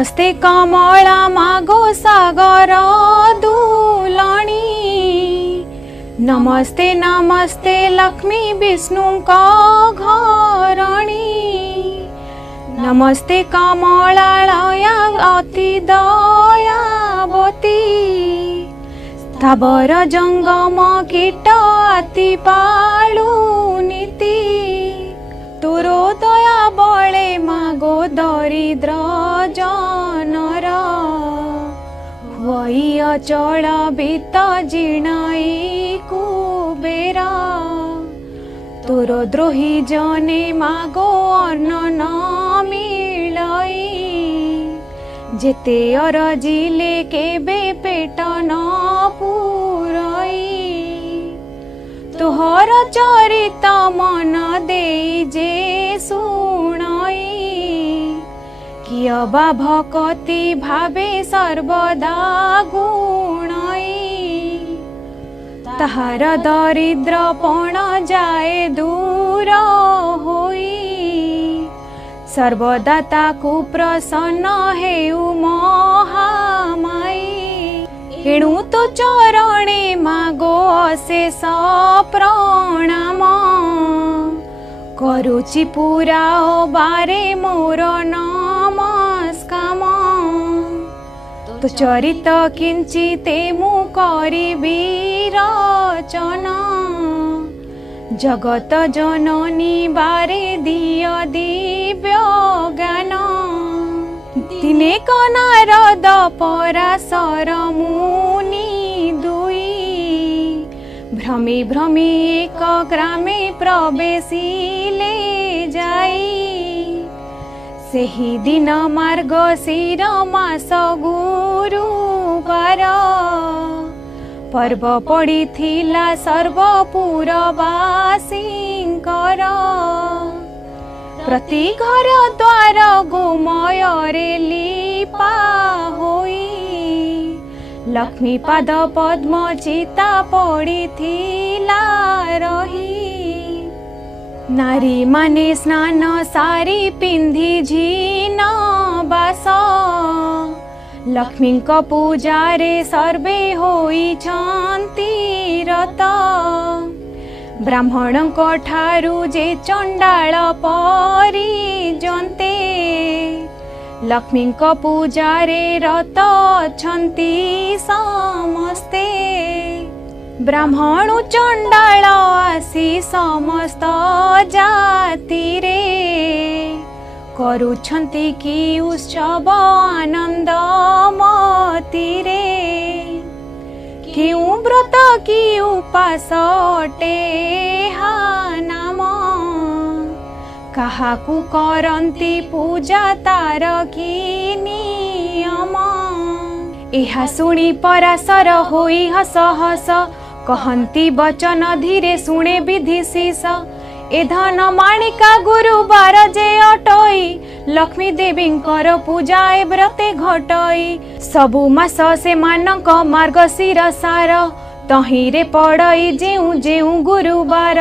नमस्ते कमला मागो सागर दुलणी नमस्ते नमस्ते लक्ष्मी विष्णु का घरणी नमस्ते कमलालया अति दयावती स्थावर जंगम कीट अति पालु नीति तोरो दया बळे मागो दरिद्र जनर हुई अचल बीत जिणाई कुबेर तोरो द्रोही जने मागो अन्न न मिलई जेते अरजिले केबे पेट न पुरई तोहर चरित मन देई जे सुनई किय बा भक्ति भावे सर्वदा गुणई ताहार दरिद्रपण जाए दूर होई सर्वदा ताकु प्रसन्न हेउ महामाई एणु तो चरणे मागो अशेष प्रणाम करुचि पूरा बारे मोर नमस्काम तो चरित किंचिते मु करिबी रचना जगत जननी बारे दिय दिव्य ज्ञान दिने नारद पराशर मुनि दुई भ्रमी भ्रमी एक ग्रामे प्रवेशिले जाई सेही दिन मार्गशीर मास गुरुवार पर्व पड़िथिला सर्वपुरवासींकर प्रति घर द्वार गोमय रे लीपा होई लक्ष्मी पाद पद्म चिता पड़िथिला रही नारी माने स्नान सारी पिंधि झीन बास लक्ष्मी को पूजा रे सर्वे होई छांति रत ब्राह्मण को ठारू जे चंडाल परी जंते लक्ष्मी को पूजा रे रत छंति समस्ते ब्राह्मण चंडाल आसी समस्त जाति रे करुछंती की उत्सव आनंद मती रे क्यों व्रत की उपास अटे हा नाम काहाकु करंती पूजा तार की नियम एहा सुनी पराशर होई हस हस कहंती वचन धीरे सुने विधि शीस ए धन माणिका गुरुवार जे अटई लक्ष्मी देवींकर पूजा ए व्रते घटई सबु मास से मानक मार्गशीर सार तहिरे पड़ई जेउ जेउ गुरुवार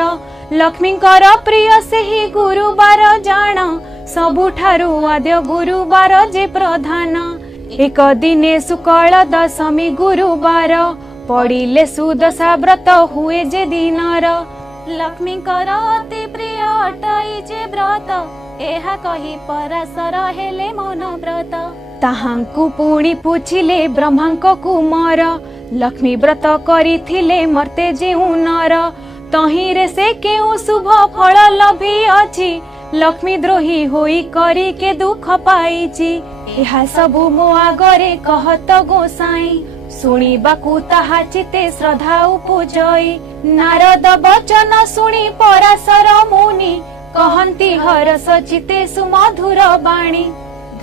लक्ष्मींकर प्रिय सेही गुरुवार जान सबुठारु आद्य गुरुवार जे प्रधान एक दिने शुक्ल दशमी गुरुवार पड़िले सुदशा व्रत हुए जे दिनर लक्ष्मींकर अति प्रिय अटई जे व्रत एहा कही पराशर हेले मन व्रत ताहांकु पुणी पुछिले ब्रह्मांक कुमार लक्ष्मी व्रत करिथिले मर्ते जेउ नर तहिरे से केउ शुभ फल लभी अछि लक्ष्मी द्रोही होई करी के दुख पाइछि एहा सबु मो आगरे कहत गोसाई शुणिबाकु ताहा चिते श्रद्धा उपजई नारद वचन शुणी पराशर मुनि कहंती हरस चिते सुमधुर बाणी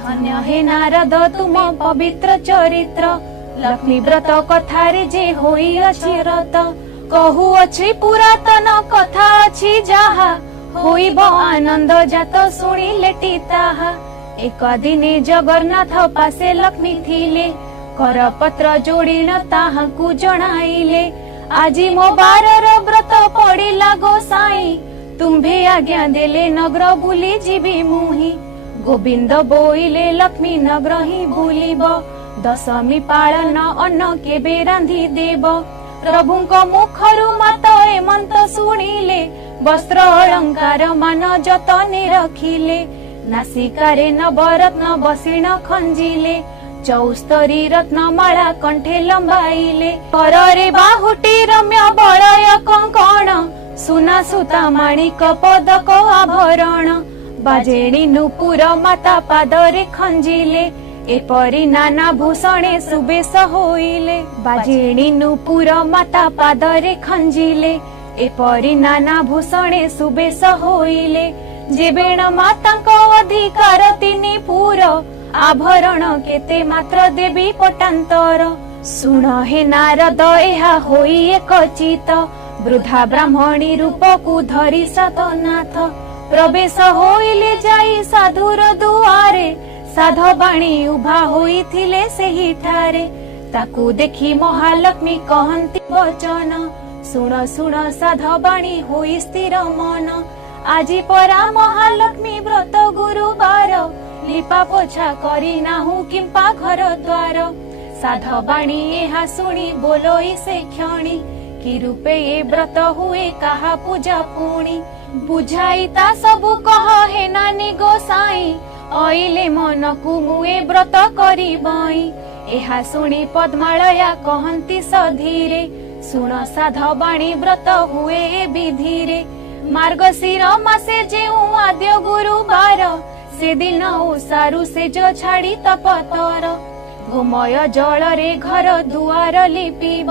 धन्य हे नारद तुम पवित्र चरित्र लक्ष्मी व्रत कथारे जे होई अछि रत कहू अछि पुरातन कथा अछि जाहा होइब आनंद जात शुणिले ताहा एक दिने जगन्नाथ पासे लक्ष्मी थिले करपत्र जोड़िन ताहाकु जणाइले आजी मो बारर व्रत पड़िला गोसाई तुम्भे आज्ञा देले नगर बुली जीवी मुही गोविंद बोइले लक्ष्मी नग्रही बुलिब दशमी पालन अन्न केबे रांधि देव प्रभुंक मुखरु माता ए मंत्र शुणिले वस्त्र अलंकार मान जतने रखिले नासिकारे नवरत्न बसिण खंजिले चौस्तरी रत्नमाला कंठे लंबाइले कररे बाहुटी रम्य बलय कंकण सुना सुता माणिक पदक आभरण बाजेणी नुपुर माता पादरे खंजिले एपरी नाना भूषणे सुबेश होइले बाजेणी नुपुर माता पादरे खंजिले एपरी नाना भूषणे सुबेश होइले जेबेण मातांक अधिकार तिनि पुर आभरण केते मात्र देवी पटांतर सुण हे नारद एहा होई एक चित वृद्धा ब्राह्मणी रूप को धरी सतनाथ प्रवेश होइले जाई साधुर दुआरे साधवाणी उभा होइथिले सेही ठारे ताकू देखी महालक्ष्मी कहंती वचन सुण सुण साधवाणी होई स्थिर मन आजी परा महालक्ष्मी व्रत गुरुवार लिपा पोछा करी नाहु किंपा घर द्वार साधवाणी एहा सुनी बोलोई से क्षणी कि रूपे ये व्रत हुए कहा पूजा पुणी बुझाई ता सबु कह हे नानी गोसाई आइले मन को मुए व्रत करी बाई एहा सुनी पद्मालया कहंती सधीरे सुण साधवाणी व्रत हुए विधिरे मार्गशीर मासे जेउ आद्य गुरुवार से दिन ओसारु से जो छाड़ी तपतर घुमय जल रे घर दुआर लिपिब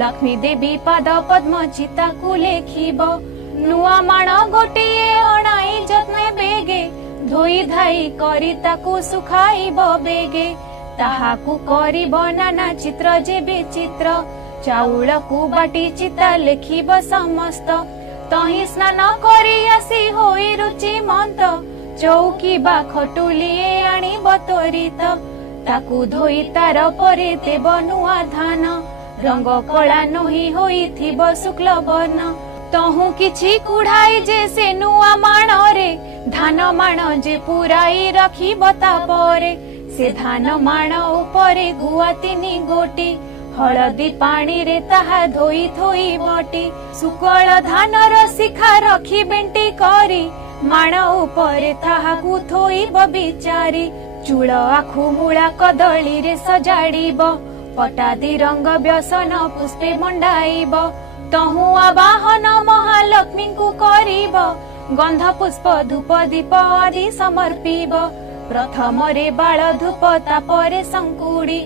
लक्ष्मी देवी पाद पद्म चिता को लेखिब नुआ माण गोटिए अणाई जत्ने बेगे धोई धाई करी ताकू सुखाइब बेगे ताहाकू करिब नाना चित्र जे विचित्र चाउल को बाटी चिता लेखिब समस्त तही स्नान करी आसी होई रुचि मंत चौकी बा खटुलिए आनिब त्वरित ताकू धोई तार परे देव नुआ धान रंग कला नही होइथिब शुक्ल वर्ण तहु किछि कुढ़ाई जे से नुआ माण रे धान माण जे पुराई रखिब तापरे से धान माण उपरे गुआ तिनि गोटी हलदी पानी रे ताहा धोई थोई बटी सुकल धानर शिखा रखी बेंटी करी माण उपरे ताहाकू थोइब बिचारी चूल आखु मूला कदली रे सजाड़ीब पटादी रंग व्यसन पुष्पे मंडाइब तहु आवाहन महालक्ष्मी को करिब गंध पुष्प धूप दीप आदि समर्पिब प्रथम रे बाल धूप तापरे संकुड़ी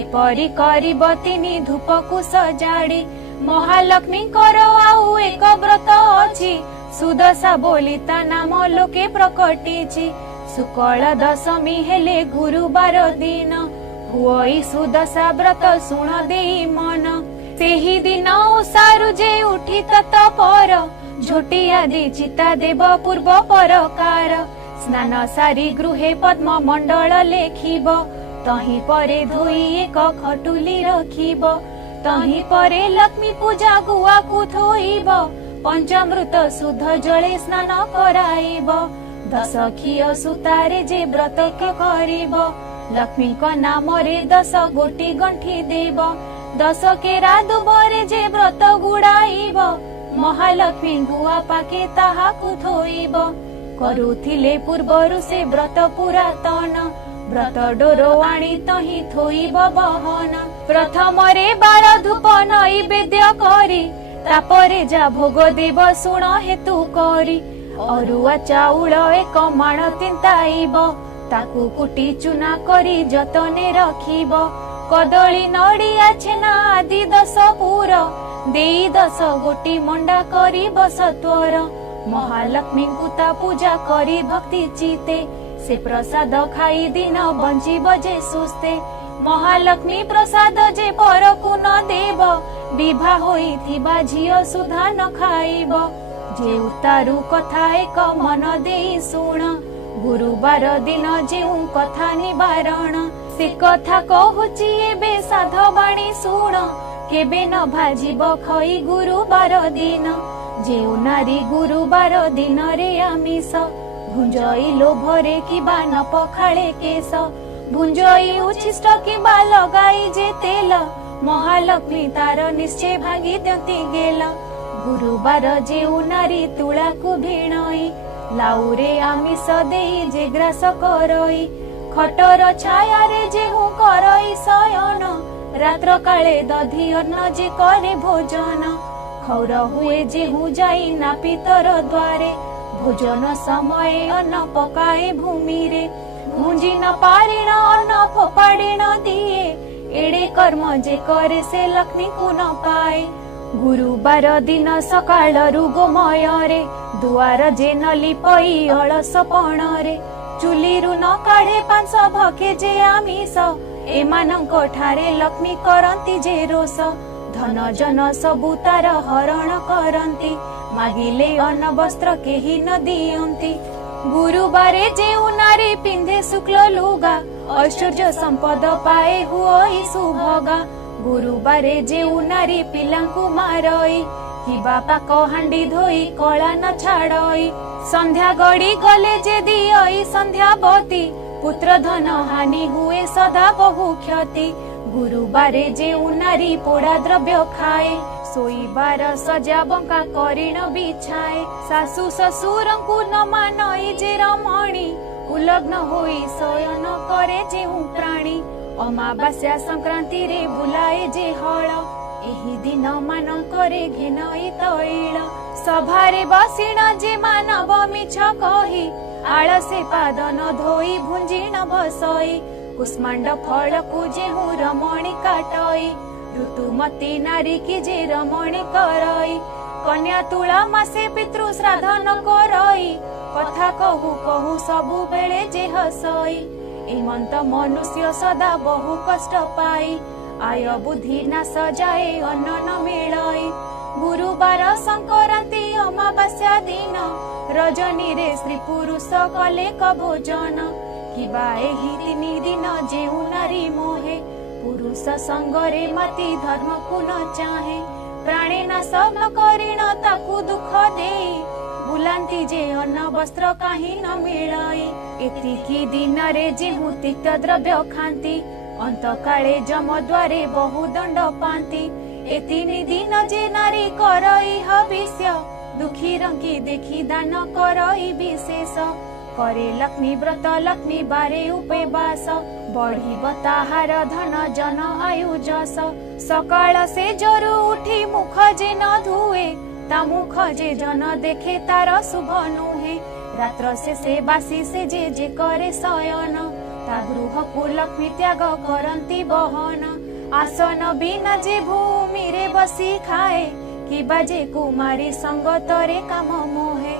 एपरी करिब तिनि धूप को सजाड़ी महालक्ष्मी कर आउ एक व्रत अछि सुदशा बोली ता नाम लोके प्रकटिछि शुक्ल दशमी हेले गुरुवार दिन हुई सुदशा व्रत सुण देई मन सेही दिन ओसारु जे उठी तत्पर झोटी आदि चिता देव पूर्व परकार स्नान सारी गृहे पद्म मंडल लेखिब तही परे धोई एक खटुली रखिब तही परे लक्ष्मी पूजा गुआ को थोइब पंचामृत शुद्ध जले स्नान कराइब दश खिय सुतारे जे व्रत के करिब लक्ष्मी का नाम रे 10 गोटी गंठी देव 10 केरा दुबरे जे व्रत गुड़ाइब महालक्ष्मी गुआ पाके ताहा को थोइब करुथिले पूर्वरु से व्रत पुरातन व्रत डोरो आणी तही थोइब बहन प्रथम रे बाल धूप नैवेद्य करी तापरे जा भोग देव सुण हेतु करी अरुआ चाउल एक माण तिंताइब ताकू कुटी चुना करी जतने रखिब कदली नड़िया छेना आदि 10 पूर देई 10 गोटी मंडा करी बसत्वर महालक्ष्मी कुता पूजा करी भक्ति चिते से प्रसाद खाई दिन बंचिब जे सुस्ते महालक्ष्मी प्रसाद जे पर को न देव विवाह होइथिबा झियो सुधा न खाइब जे उतारू कथा एक मन देई सुण गुरुवार दिन जेउ कथा निवारण से कथा कहूची एबे साधवाणी सुण केबे न भाजिब खई गुरुवार दिन जेउ नारी गुरुवार दिन रे आमिष भुंजई लोभरे किबा न पखाळे केस भुंजई उच्छिष्ट किबा लगाई जे तेल महालक्ष्मी तार निश्चय भांगी दियंती गेल गुरुबार जेउ नारी तुला को भिणई लाउरे आमिष देई जे ग्रास करई खटर छाया रे जेहु करई शयन रात्र काले दधी अन्न जे करे भोजन खौर हुए जेहु जाई ना पितर द्वारे भोजन समय अन्न पकाए भूमि रे भुंजी न पारिण अन्न फोपाड़ी न दिए एड़े कर्म जे करे से लक्ष्मी को न पाए गुरुबार दिन सकाळ गोमय रे दुआर जे न लिपई अलसपण रे चुलीरु न काढे पांच भके जे आमिष एमानंक ठारे लक्ष्मी करंती जे रोष धन जन सबु तार हरण करंती मागिले अन्न वस्त्र केही न दियंती गुरुबारे जेउ नारी पिंधे शुक्ल लुगा ऐश्वर्य संपद पाए हुई सुभगा गुरुबारे जेउ नारी पिलांकु मारई कि बापा कहांडी धोई कला न छाड़ई संध्या गड़ी गले जे दियई संध्यावती पुत्र धन हानि हुए सदा बहु क्षति गुरुबारे जेउ नारी पोड़ा द्रव्य खाए सोईबार सजा बंका करिण बिछाए सासु ससुरंकु न मानई जे रमणी उलग्न होई शयन करे जेहु प्राणी अमावास्या संक्रांति रे बुलाए जे हळ एही दिन मानकरे घेनई तैल सभारे बसिण जे मानव मिछ कही आळसे पाद न धोई भुंजिण बसई कुष्मांड फल को जेहु रमणी काटई ऋतुमती नारी की जे रमणी करई कन्या तुला मासे पितृ श्राद्ध न करई कथा कहू कहू सबु बेले जे हसई एमंत मनुष्य सदा बहु कष्ट पाई आय बुद्धि न सजाए अन्न न मिलई गुरुबार संक्रांति अमावास्या दिन रजनी रे स्त्री पुरुष कले क भोजन किबा एही तिनि दिन जेउ नारी मोहे पुरुष संगरे मति धर्म को न चाहे प्राणी नाश न करिण ताकू दुख देई बुलांती जे अन्न वस्त्र काही न मिलई एतिकी दिन रे जेहु तिक्त द्रव्य खांती अंत काले जम द्वारे बहु दंड पांती एतिनि दिन जे नारी करई हविष्य दुखी रंकी देखी दान करई विशेष करे लक्ष्मी व्रत लक्ष्मी बारे उपवास बढ़ी ताहार धन जन आयु जस सकाळ से जरु उठी मुख जे न धुए ता मुख जे जन देखे तार शुभ नुहे रात्र से बासी से जे करे शयन ता गृह को लक्ष्मी त्याग करंती बहन आसन बिना जे भूमि रे बसी खाए कि बाजे कुमारी संगतरे काम मोहे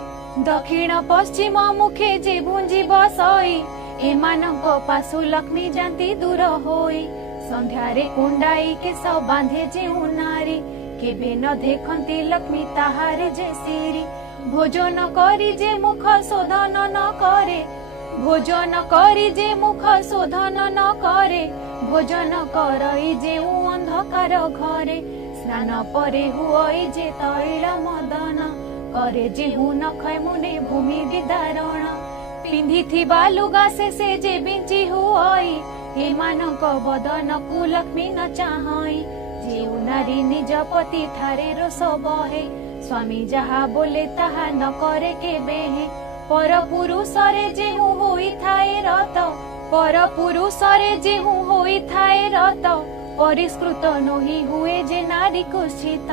दक्षिण पश्चिम मुखे जे भुंजी बसई एमानंक पासु लक्ष्मी जांती दूर होई संध्यारे कुंडाई केस बांधे जेउ नारी केबे न देखंती लक्ष्मी ताहारे जे सिरी भोजन करी जे मुख शोधन न करे भोजन करी जे मुख शोधन न करे भोजन करई जेउ अंधकार घरे स्नान परे हुई जे तैल मदन करे जेहु नखय मुने भूमि विदारण पिंधिथिबा लुगा से जे बिंची हुई एमानक बदन को लक्ष्मी न चाहई जेउ नारी निज पति ठारे रोष बहे स्वामी जहा बोले ताहा न करे केबे पर पुरुष रे जेहु होई थाए रत पर पुरुष रे जेहु होई थाए रत परिष्कृत नही हुए जे नारी कुष्ठित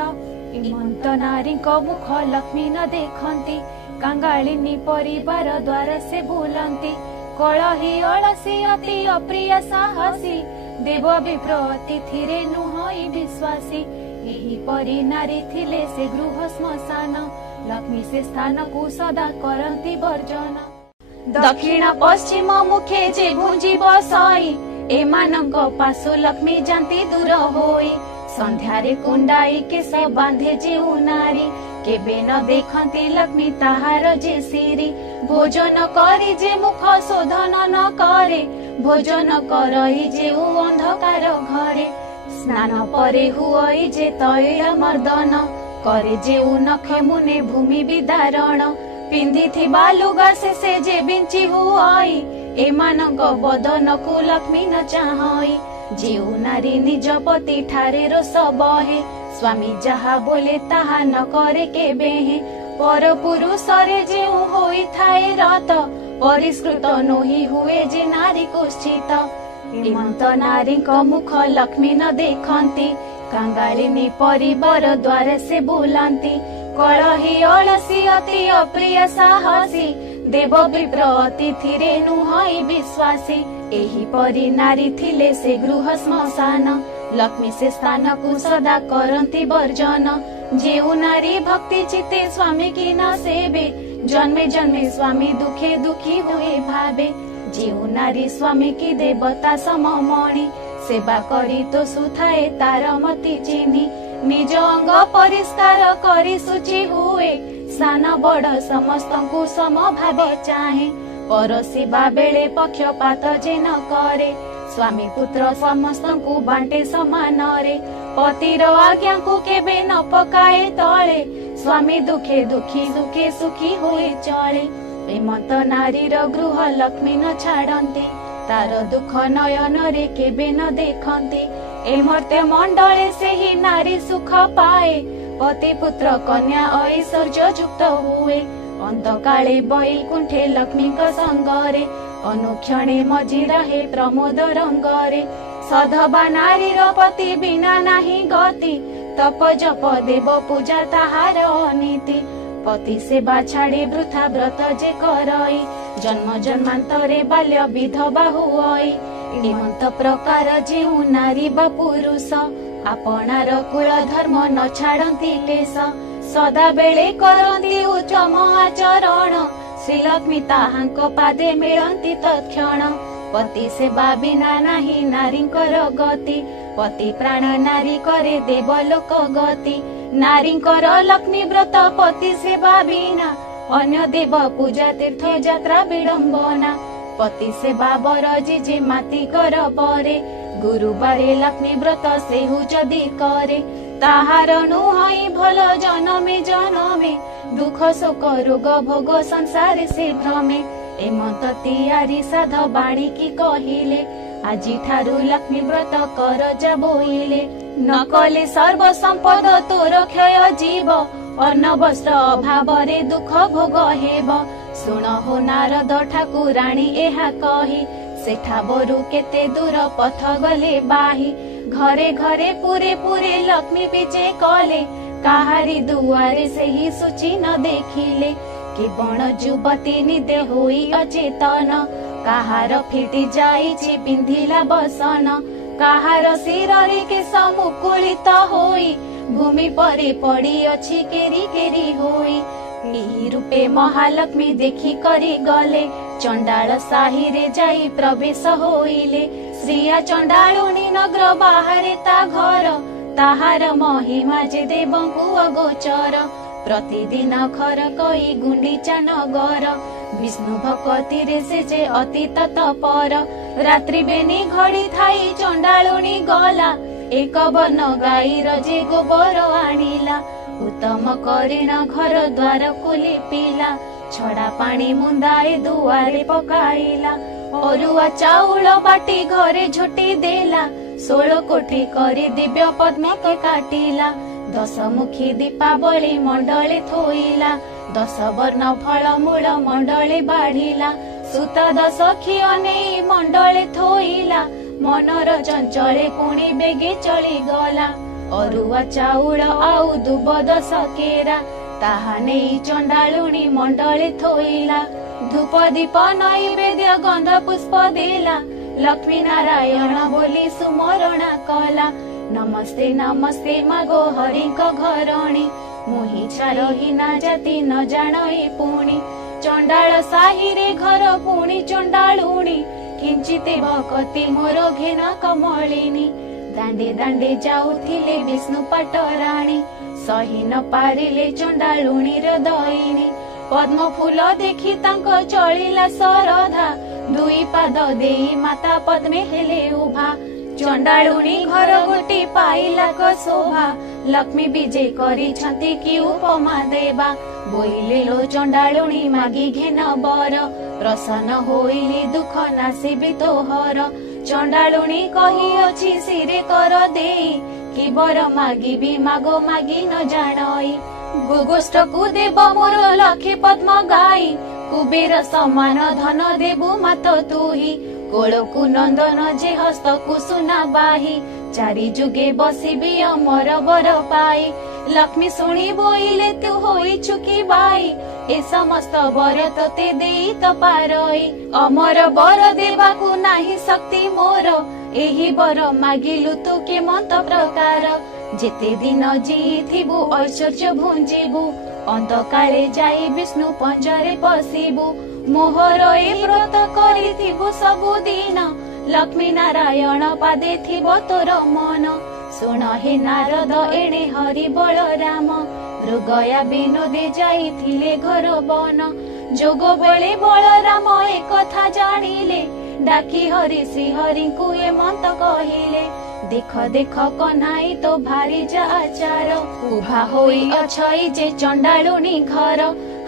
इमंत नारी को मुख लक्ष्मी न देखंती कांगालिनी परिवार द्वार से बुलंती कलही अलसी अति अप्रिय साहसी देव विप्र अतिथि रे नुहई विश्वासी एही परी नारी थिले से गृह श्मशान लक्ष्मी से स्थान को सदा करंती वर्जन दक्षिण पश्चिम मुखे जे भुंजी बसई एमानंक पासु लक्ष्मी जांती दूर होई संध्यारे कुंडाई केस बांधे जेउ नारी केबे न देखंती लक्ष्मी ताहार जे सिरी भोजन करी जे मुख शोधन न करे भोजन करई जेउ अंधकार घरे स्नान परे हुई जे तैल मर्दन करे जेउ नखे मुने भूमि विदारण पिंधिथिबा लुगा से जे बिंची हुई एमानक बदन को लक्ष्मी न चाहई जेउ नारी निज पति ठारे रोष बहे स्वामी जहा बोले ताहा न करे केबे पर पुरुष रे जेउ होई थाए रत परिष्कृत नोही हुए जे नारी कुष्ठित इमंत नारी को मुख लक्ष्मी न देखंती कांगालिनी परिवार द्वार से बुलांती कलही अलसी अति अप्रिय साहसी देव विप्र अतिथि रे नुहई विश्वासी एही परी नारी थिले से गृह श्मशान लक्ष्मी से स्थान को सदा करंती वर्जन जेउ नारी भक्ति चित्ते स्वामी की न सेवे जन्मे जन्मे स्वामी दुखे दुखी हुए भावे जेउ नारी स्वामी की देवता सममणि सेवा करी तो सुथाए तार मति चिन्ही निज अंग परिष्कार करी सुचि हुए सान बड़ समस्त को सम भावे चाहे परसिबा बेले पक्षपात जे न करे स्वामी पुत्र समस्त को बांटे समान रे पतिर आज्ञा को केबे न पकाए तले स्वामी दुखे दुखी सुखे सुखी हुए चले एमत नारीर गृह लक्ष्मी न छाड़ती तार दुख नयन रे केबे न देखती एमर्त्य मंडले से ही नारी सुख पाए पति पुत्र कन्या ऐश्वर्य युक्त हुए अंतकाले बैकुंठे लक्ष्मी का संगरे अनुक्षणे मजी रहे प्रमोद रंगरे सधबा नारीर पति बिना नाही गति तप जप देव पूजा ताहार अनीति पति सेवा छाड़ी वृथा व्रत जे करई जन्म जन्मांतरे बाल्य विधवा हुई निमंत प्रकार जेउ नारी बा पुरुष आपणार कुल धर्म न छाड़ती क्लेश सदा बेले करती उत्तम आचरण श्रीलक्ष्मी ताहांक पादे मिलती तत्क्षण पति सेवा बिना नाही नारींकर गति पति प्राण नारी करे देवलोक गति नारींकर लक्ष्मी व्रत पति सेवा बिना अन्य देव पूजा तीर्थ यात्रा विडंबना पति सेवा बर जे माती कर बरे गुरुबारे लक्ष्मी व्रत सेहु जदि करे ताहार नुहई भल जनमे जनमे दुख शोक रोग भोग संसार से भ्रमे एमत तियारी साध बाणी की कहिले आजी ठारू लक्ष्मी व्रत कर जा बोइले न कले सर्व संपद तोर क्षय जीव अन्न वस्त्र अभाव रे दुख भोग हेब सुन हो नारद ठाकुराणी एहा कही सेठा बरु केते दूर पथ गले बाही घरे घरे पूरे पूरे लक्ष्मी पीछे कले काहारी दुआरे से ही सूची न देखिले कि बण युवती निदे होई अचेतन काहार फिटी जाइछि पिंधिला बसन काहार शिରରେ केश मुकुलित होई भूमि परे पड़ी अछि केरी केरी होई एही रूपे महालक्ष्मी देखी करी गले चंडाल साही रे जाई प्रवेश होइले श्रिया चंडालुनी नगर बाहरे ता घर ताहार महिमा जे देवंकु अगोचर प्रतिदिन खर कई गुंडीचा नगर विष्णु भक्ति रे से जे अति तत्पर रात्रि बेनी घड़ी थाई चंडालुनी गला एक बन गाई रजे गोबर आनिला उत्तम करिण घर द्वार खोली पीला छड़ा पानी मुंदाए दुआरे पकाइला अरुआ चाउल बाटी घरे झोटी देला 16 कोठी करी दिव्य पद्म के काटिला 10 मुखी दीपावली मंडले थोइला 10 वर्ण फल मूल मंडले बाढ़िला सुत 10 खी अनेई मंडले थोइला मनर चंचले पुणी बेगे चली गला अरुआ चाउल आउ दुब 10 केरा ताहा नेई चंडालुनी मंडले थोइला धूप दीप नैवेद्य गंध पुष्प देला लक्ष्मी नारायण बोली सुमरणा कला नमस्ते नमस्ते मागो हरिक घरणी मुही छारही ना जाति न जाणई पुणी चंडाल साही रे घर पुणी चंडालुणी किंचिते भक्ति मोर घेन कमलिनी दांडे दांडे जाउथिले विष्णु पाटराणी सही न पारिले चंडालुणी हृदयिनी पद्म फूल देखी तांको चलिला सरधा दुई पाद देई माता पद्मे हेले उभा चंडालुणी घर गोटी पाइलाक शोभा लक्ष्मी विजय करिछंती कि उपमा देवा बोइले लो चंडालुणी मागी घेन बर प्रसन्न होइली दुख नासिबी तोहर चंडालुणी कही अछि सिरे कर देई कि बर मागिबी मागो मागी न जानई गोगोष्ठ को देव मोर लक्षे पद्म गाई कुबेर समान धन देबु मात तुही कोलकु नंदन जे हस्त को सुना बाही चारि जुगे बसिबी अमर बर पाई लक्ष्मी शुणी बोइले तू होई चुकी बाई ए समस्त बर तोते देई तो पारई अमर बर देवाकु नाही शक्ति मोर एही बर मागिलु तू के मंत प्रकार जेते दिन जीथिबु ऐश्वर्य भुंजिबु अंधकारे जाई विष्णु पंजरे पसिबु मोहर ए व्रत करिथिबु सबु दिन लक्ष्मी नारायण पादे थिबो तोर मन सुन हे नारद एणे हरि बलराम मृगया विनोदे जाइथिले घर बन जोग बेले बलराम ए कथा जानिले डाकी हरि श्री हरि को ए मंत कहिले देख देख कन्हाई तो भारी जा आचार उभा होई अछई जे चंडालुणी घर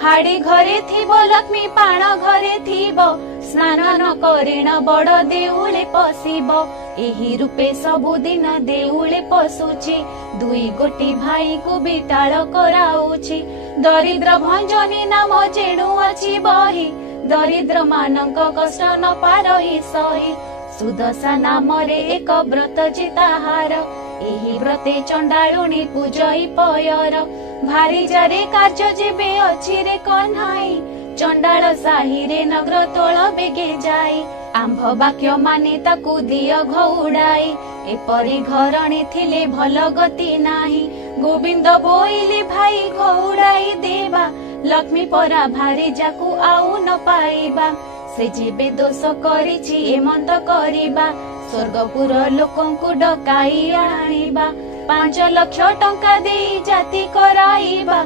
हाड़ी घरे थिबो लक्ष्मी पाण घरे थिबो स्नान न करिण बड़ देउले पसिबो एही रूपे सबुदिन देउले पसुची दुई गोटी भाई को बिटाळ कराउची दरिद्र भंजनी नाम जेणु अछि बही दरिद्र मानक कष्ट न पारही सही सुदशा नाम रे एक व्रत चिताहार एही व्रते चंडालुणी पूजई पयर भारी जारे कार्य जेबे अछि रे कन्हाई चंडाल साही रे नगर तोळ बेगे जाई आंभ वाक्य माने ताकू दिय घौड़ाई एपरी घरणी थिले भल गति नाही गोविंद बोइले भाई घौड़ाई देवा लक्ष्मी परा भारी जाकू आउ न पाइबा से जेबे दोष करिछि एमंत करिबा स्वर्गपुर लोकंकु डकाई आनिबा 5 लाख टंका देई जाति कराइबा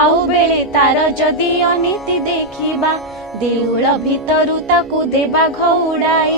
आउ बेले तार जदि अनीति देखिबा देउळ भितरु ताकू देबा घौड़ाई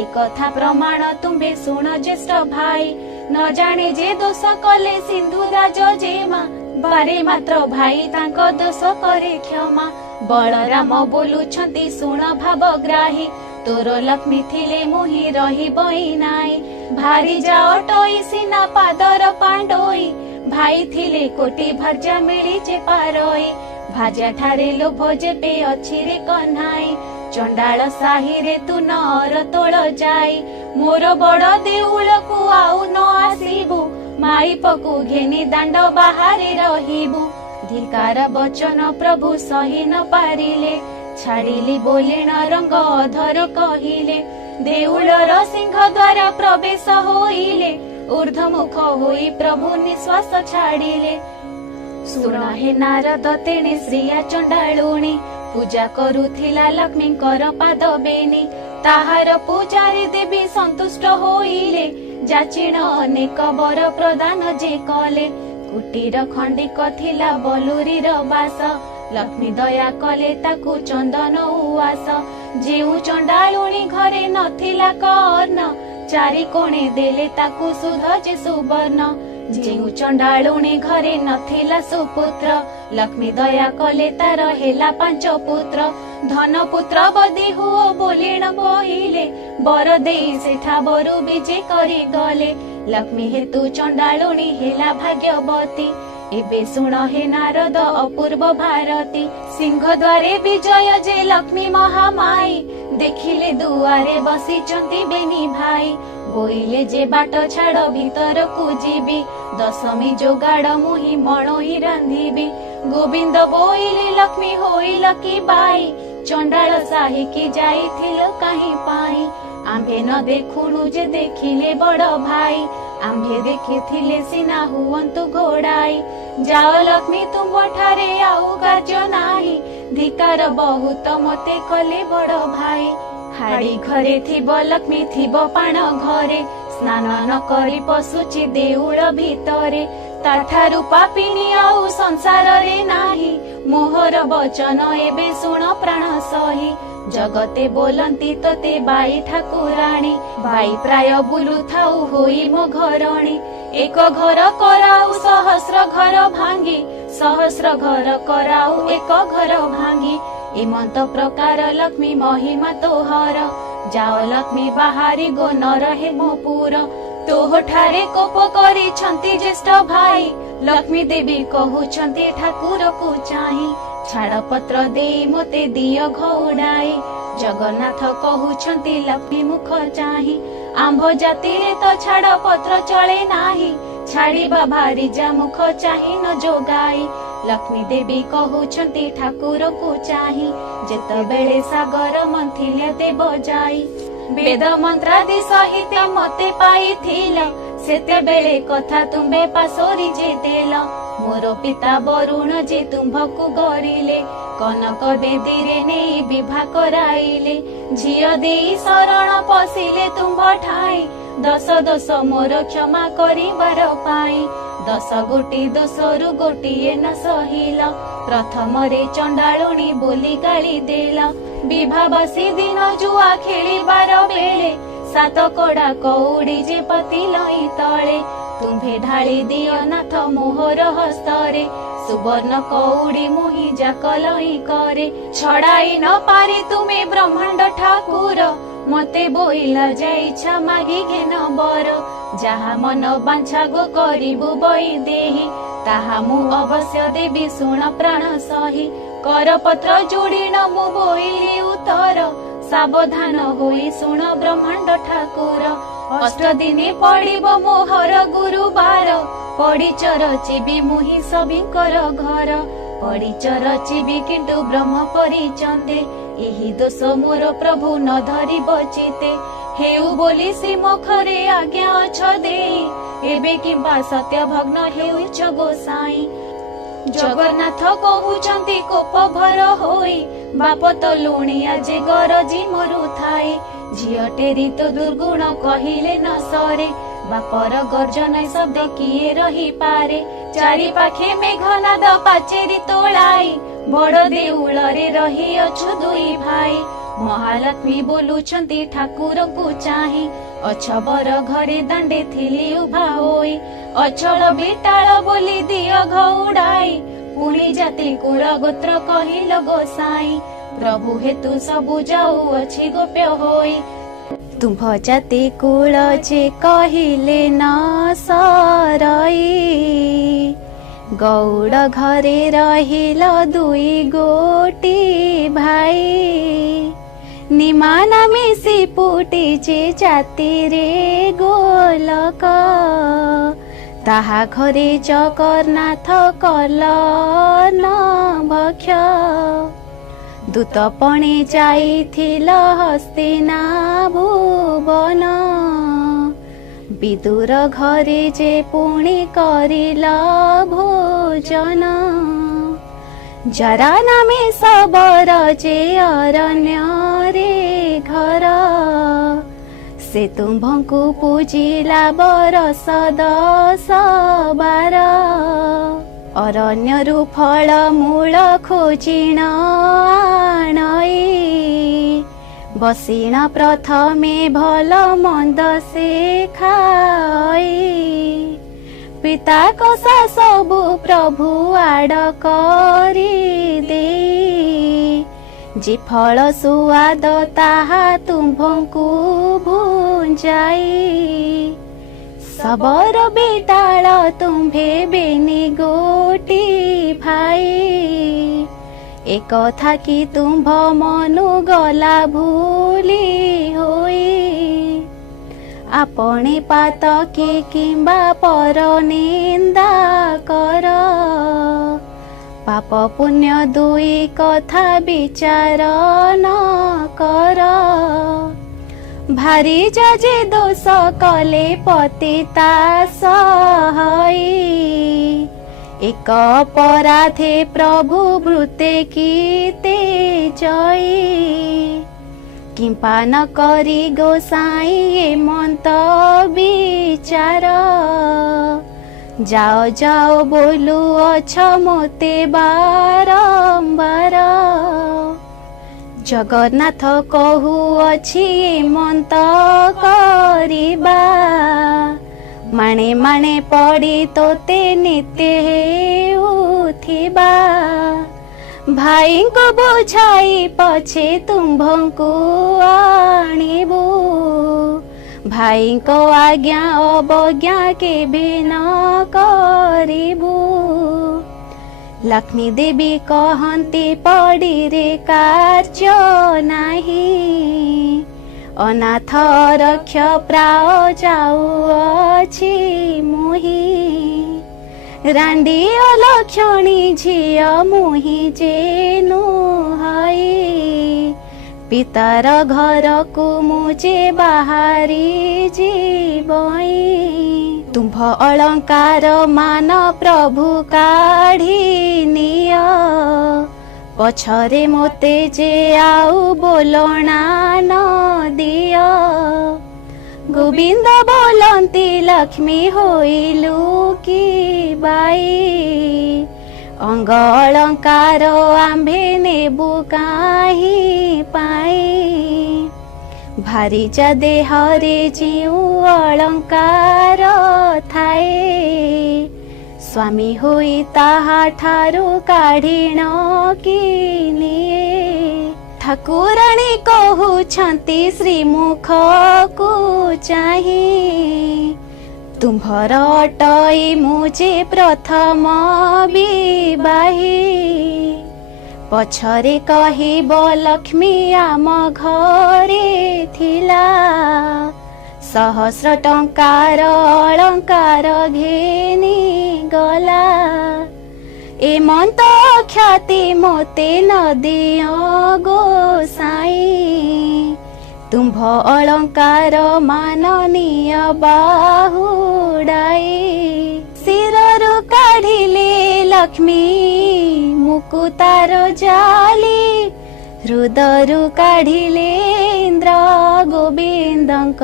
ए कथा प्रमाण तुम्बे सुन ज्येष्ठ भाई न जाने जे दोष कले सिंधु राज जेमा बारे मात्र भाई तांको दोष करे क्षमा बलराम बोलुछंती सुण भावग्राही तोर लक्ष्मी थिले मुही रही बई नाई भारी जा अटई सिना पादर पांडोई भाई थिले कोटी भाजा मिली जे पारई भाजा ठारे लोभ जेबे अछि रे कन्हाई चंडाल साही रे तू नर तोळ जाई मोर बड़ देउळ को आउ न आसीबु माई पकु घेनी दांड बाहारे रहिबु धिकार वचन प्रभु सही न पारिले छाड़िली बोलिण रंग अधर कहिले देउळर सिंह द्वारा प्रवेश होइले ऊर्ध्वमुख होई प्रभु निश्वास छाड़िले सुन हे नारद तेणे श्रिया चंडालुणी पूजा करुथिला लक्ष्मीकर पाद बेनी ताहार पूजारी देवी संतुष्ट होइले जाचिण अनेक वर प्रदान जे कले कुटीर खंडिक थिला बलुरीर बास लक्ष्मी दया कले ताकू चंदन उवास जेउ चंडालुणी घरे नथिला कर्ण चारि कोणे देले ताकू सुध जे सुवर्ण जेउ चंडालुणी घरे नथिला सुपुत्र लक्ष्मी दया कले तार हेला 5 पुत्र धन पुत्र बदी हुओ बोलिण बहिले बर देई सेठा बरु विजय करी गले लक्ष्मी हेतु चंडालुणी हेला भाग्यवती एबे सुण हे नारद अपूर्व भारती सिंह द्वारे विजय जे लक्ष्मी महामाई देखिले दुआरे बसिचंती बेनी भाई बोइले जे बाट छाड़ भीतर को जीबी दशमी जोगाड़ मुही मणोही रांधिबी गोविंद बोइले लक्ष्मी होइल की बाई चंडाल साही की जाइथिल काहे पाई आंभे न देखुणु जे देखिले बड़ भाई आंभे देखिथिले सिना हुअंतु घोड़ाई जाओ लक्ष्मी तुम ठारे आउ कार्य नाही धिकार बहुत मते कले बड़ भाई हाड़ी घरे थिबो लक्ष्मी थिबो पाण घरे स्नान न करी पशुची देउळ भितरे ताठारु पापिनी आउ संसार रे नाही मोहर वचन एबे सुण प्राण सही जगते बोलंती तोते बाई ठाकुराणी बाई प्राय बुलु थाउ होई मो घरणी एक घर कराउ सहस्र घर भांगी सहस्र घर कराउ एक घर भांगी एमंत प्रकार लक्ष्मी महिमा तोहर जाओ लक्ष्मी बाहारी गो न रहे मो पुर तोह ठारे कोप करी छंती ज्येष्ठ भाई लक्ष्मी देवी कहउछंती ठाकुर को चाही छाड़ पत्र देई मोते दियो घौड़ाई जगन्नाथ कहउछंती लक्ष्मी मुख चाही आंभ जाति रे तो छाड़ पत्र चले नाही छाड़ीबा भारी जा मुख चाही न जोगाई लक्ष्मी देवी कहउछंती ठाकुर को चाही जेतबेले सागर मंथिले देव जाई वेद मंत्रादि सहित मते पाइथिल सेतेबेले कथा तुम्बे पासोरी जे देल मोर पिता वरुण जे तुम्भकु गरिले कनक बेदी रे नेई विवाह कराइले झियो देई शरण पसिले तुम्भ ठाई दश दोष मोर क्षमा करिबार पाई 10 गोटी दोषरु गोटिए न सहिल प्रथम रे चंडालुणी बोली गाली देल विवाहवासी दिन जुआ खेलिबार बेले 7 कोड़ा कौड़ी जे पतिलई तले तुम्भे ढाली दियो नाथ मोहर हस्तरे सुवर्ण कौड़ी मोहि जाकलई करे छड़ाई न पारी तुमे ब्रह्मांड ठाकुर मते बोइला जाइछा मागी घेन बर जहा मन बांछा गो करिबु बई देही ताहा मु अवश्य देवी सुण प्राण सही कर पत्र जोड़ी न मु बोइली उत्तर सावधान होई सुण ब्रह्मांड ठाकुर 8 दिने पड़िब मोहर गुरुवार पड़िचर चिबी मुहि सबिंकर घर पड़िचर चिबी किंतु ब्रह्म परिचंदे एही दोष मोर प्रभु न धरी बचिते हेउ बोली श्री मुखरे आज्ञा अछ देई एबे किंबा सत्य भग्न हेउछ गोसाई जगन्नाथ कहउचंती कोप भर होई बाप तो लुणिया जे गरजी मरु थाई झियो टेरी तो दुर्गुण कहिले न सरे बापर गर्जन शब्द किए रही पारे चारि पाखे मेघनाद पाचेरी तोलाई बड़ देउल रे रही अछु दुई भाई महालक्ष्मी बोलुछंती ठाकुर को चाही अछबर घरे दांडे थिली उभा होई अचल बिटाळ बोली दियो घौड़ाई पुणी जाति कुल गोत्र कहिल गोसाई प्रभु हेतु सबु जाऊ अछि गोप्य होई तुम्भ जाति कुल जे कहिले न सरई गौड़ घरे रहिल दुई गोटी भाई निमाना मिसी पुटी जे जाति रे गोलक ताहा घरे जगन्नाथ कल न भक्ष दूतपणे जाइथिल हस्तिना भुवन विदुर घरे जे पुणी करिल भोजन जरा नामे सबर जे अरण्य रे घर से तुम्भଙ୍କୁ पूजिला बरस 10 बार अरण्यरु फल मूल खोजिण आणई बसिण प्रथमे भल मंद से खाई पिता कसा सबु प्रभु आड़ करी दे जे फल सुआद ताहा तुम्भଙ୍କୁ भुंजाई सबर बेटाळ तुम्भे बेनी गोटी भाई एक था कि तुम्भ मनु गला भूली होई आपणे पात के किंबा पर निंदा कर पाप पुण्य दुई कथा विचार न कर भारी जजे दोष कले पतिता सहई एक अपराधे प्रभु वृते कीते जई किंपा न करी गोसाई एमंत विचार जाओ जाओ बोलू अछ मोते बारंबार जगन्नाथ कहूअछि मन्त करिबा माणे माणे पड़ी तोते नित्य हेउथिबा भाई को बुझाई पछे तुम्भंकु आनिबु भाई को आज्ञा अवज्ञा केबे न करिबु लक्ष्मी देवी कहन्ती पड़ी रे कार्य नाही अनाथ रक्ष प्राय जाउअछि मुही रांडी अलक्षणी झिया मुही जेनु हाई पितार घर को मुझे बाहरी जीवई तुम्भ अलंकार मान प्रभु काढ़ी निय पछरे मोते जे आउ बोलना न दिय गोविंद बोलंती लक्ष्मी होइलु की बाई अंग अलंकार आंभे नेबु काहि पाई भारी जा देहरे जीउ अलंकार थाए स्वामी होई ताहा ठारू काढ़िण किनिए ठाकुराणी कहूछंती श्रीमुख को चाही तुम्भर अटई मुझे प्रथम विवाही पछरे कहिब लक्ष्मी आम घरे थिला सहस्र टंकार अलंकार घेनी गला एमंत ख्याति मोते न दियो गोसाई तुम्भ अलंकार माननीय बाहुडाई शिररु काढ़िले लक्ष्मी मुकुतार जाली हृदयरु काढ़िले इंद्र गोविंदंक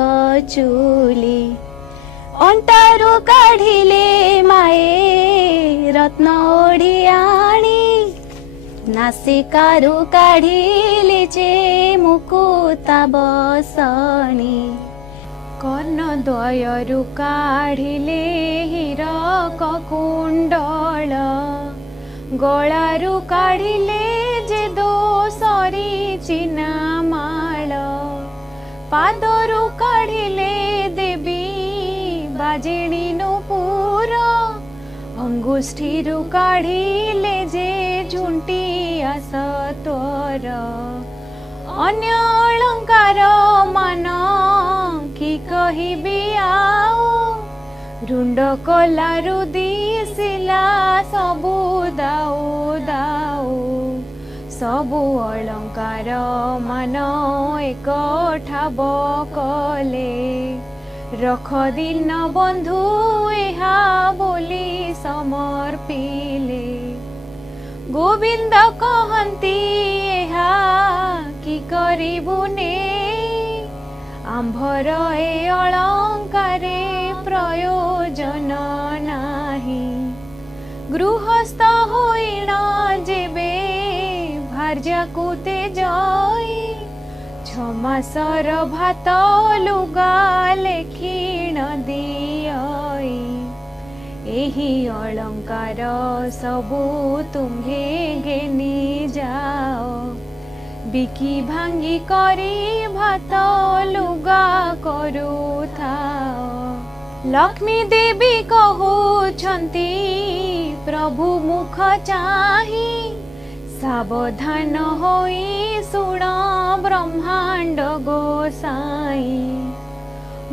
चूली अंटारु काढ़िले माए रत्न ओढ़ियाणी नासिकारु काढ़िले जे मुकुता बसणी कर्णद्वयरु काढ़िले हीरक कुंडल गଳାରୁ काढ़िले जे दोसरी चिना माଳ पादरु काढ़िले देवी बाजिणी नूपुर अंगुष्ठीरु काढ़िले जे झुंटी आसतोर अन्य अलंकार मान कि कहिबी आउ रुंड कलारु दिसिला सबु दाउ दाउ सबु अलंकार मान एक ठाब कले रख दिन बंधु एहा बोली समर्पिले गोविंद कहंती एहा कि करिबु ने आंभर ए अलंकारे प्रयोजन नाही गृहस्थ होइण जेबे भार्या कुते जाई छमासर भात लुगा लेखिण दियई एही अलंकार सबु तुम्हे घेनी जाओ बिकी भांगी करी भात लुगा करुथाओ लक्ष्मी देवी कहूछंती प्रभु मुख चाही सावधान होई सुण ब्रह्मांड गोसाई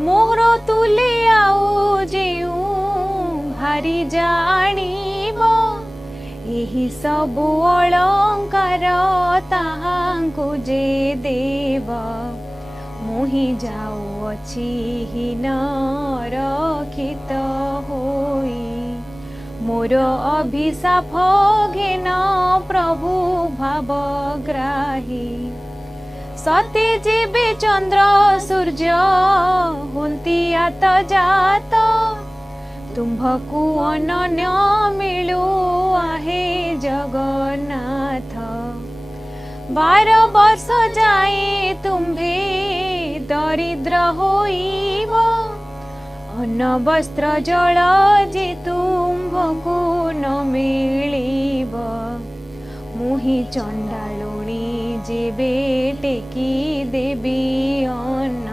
मोर तुले आउ जेउ भारी जानिब एही सबु अलंकार ताहांकु जे देव मुहि जाउअछि हीन रक्षित होई मोर अभिशाप घेन प्रभु भावग्राही सते जेबे चंद्र सूर्य हुंती आत जात तुम्भकु अनन्य मिलु आहे जगन्नाथ 12 वर्ष जाए तुम्भे दरिद्र होइब, अन्न वस्त्र जल जे तुम्भको न मिलिब। मुहि चंडालुणी जेबे टेकी देबी अन्न,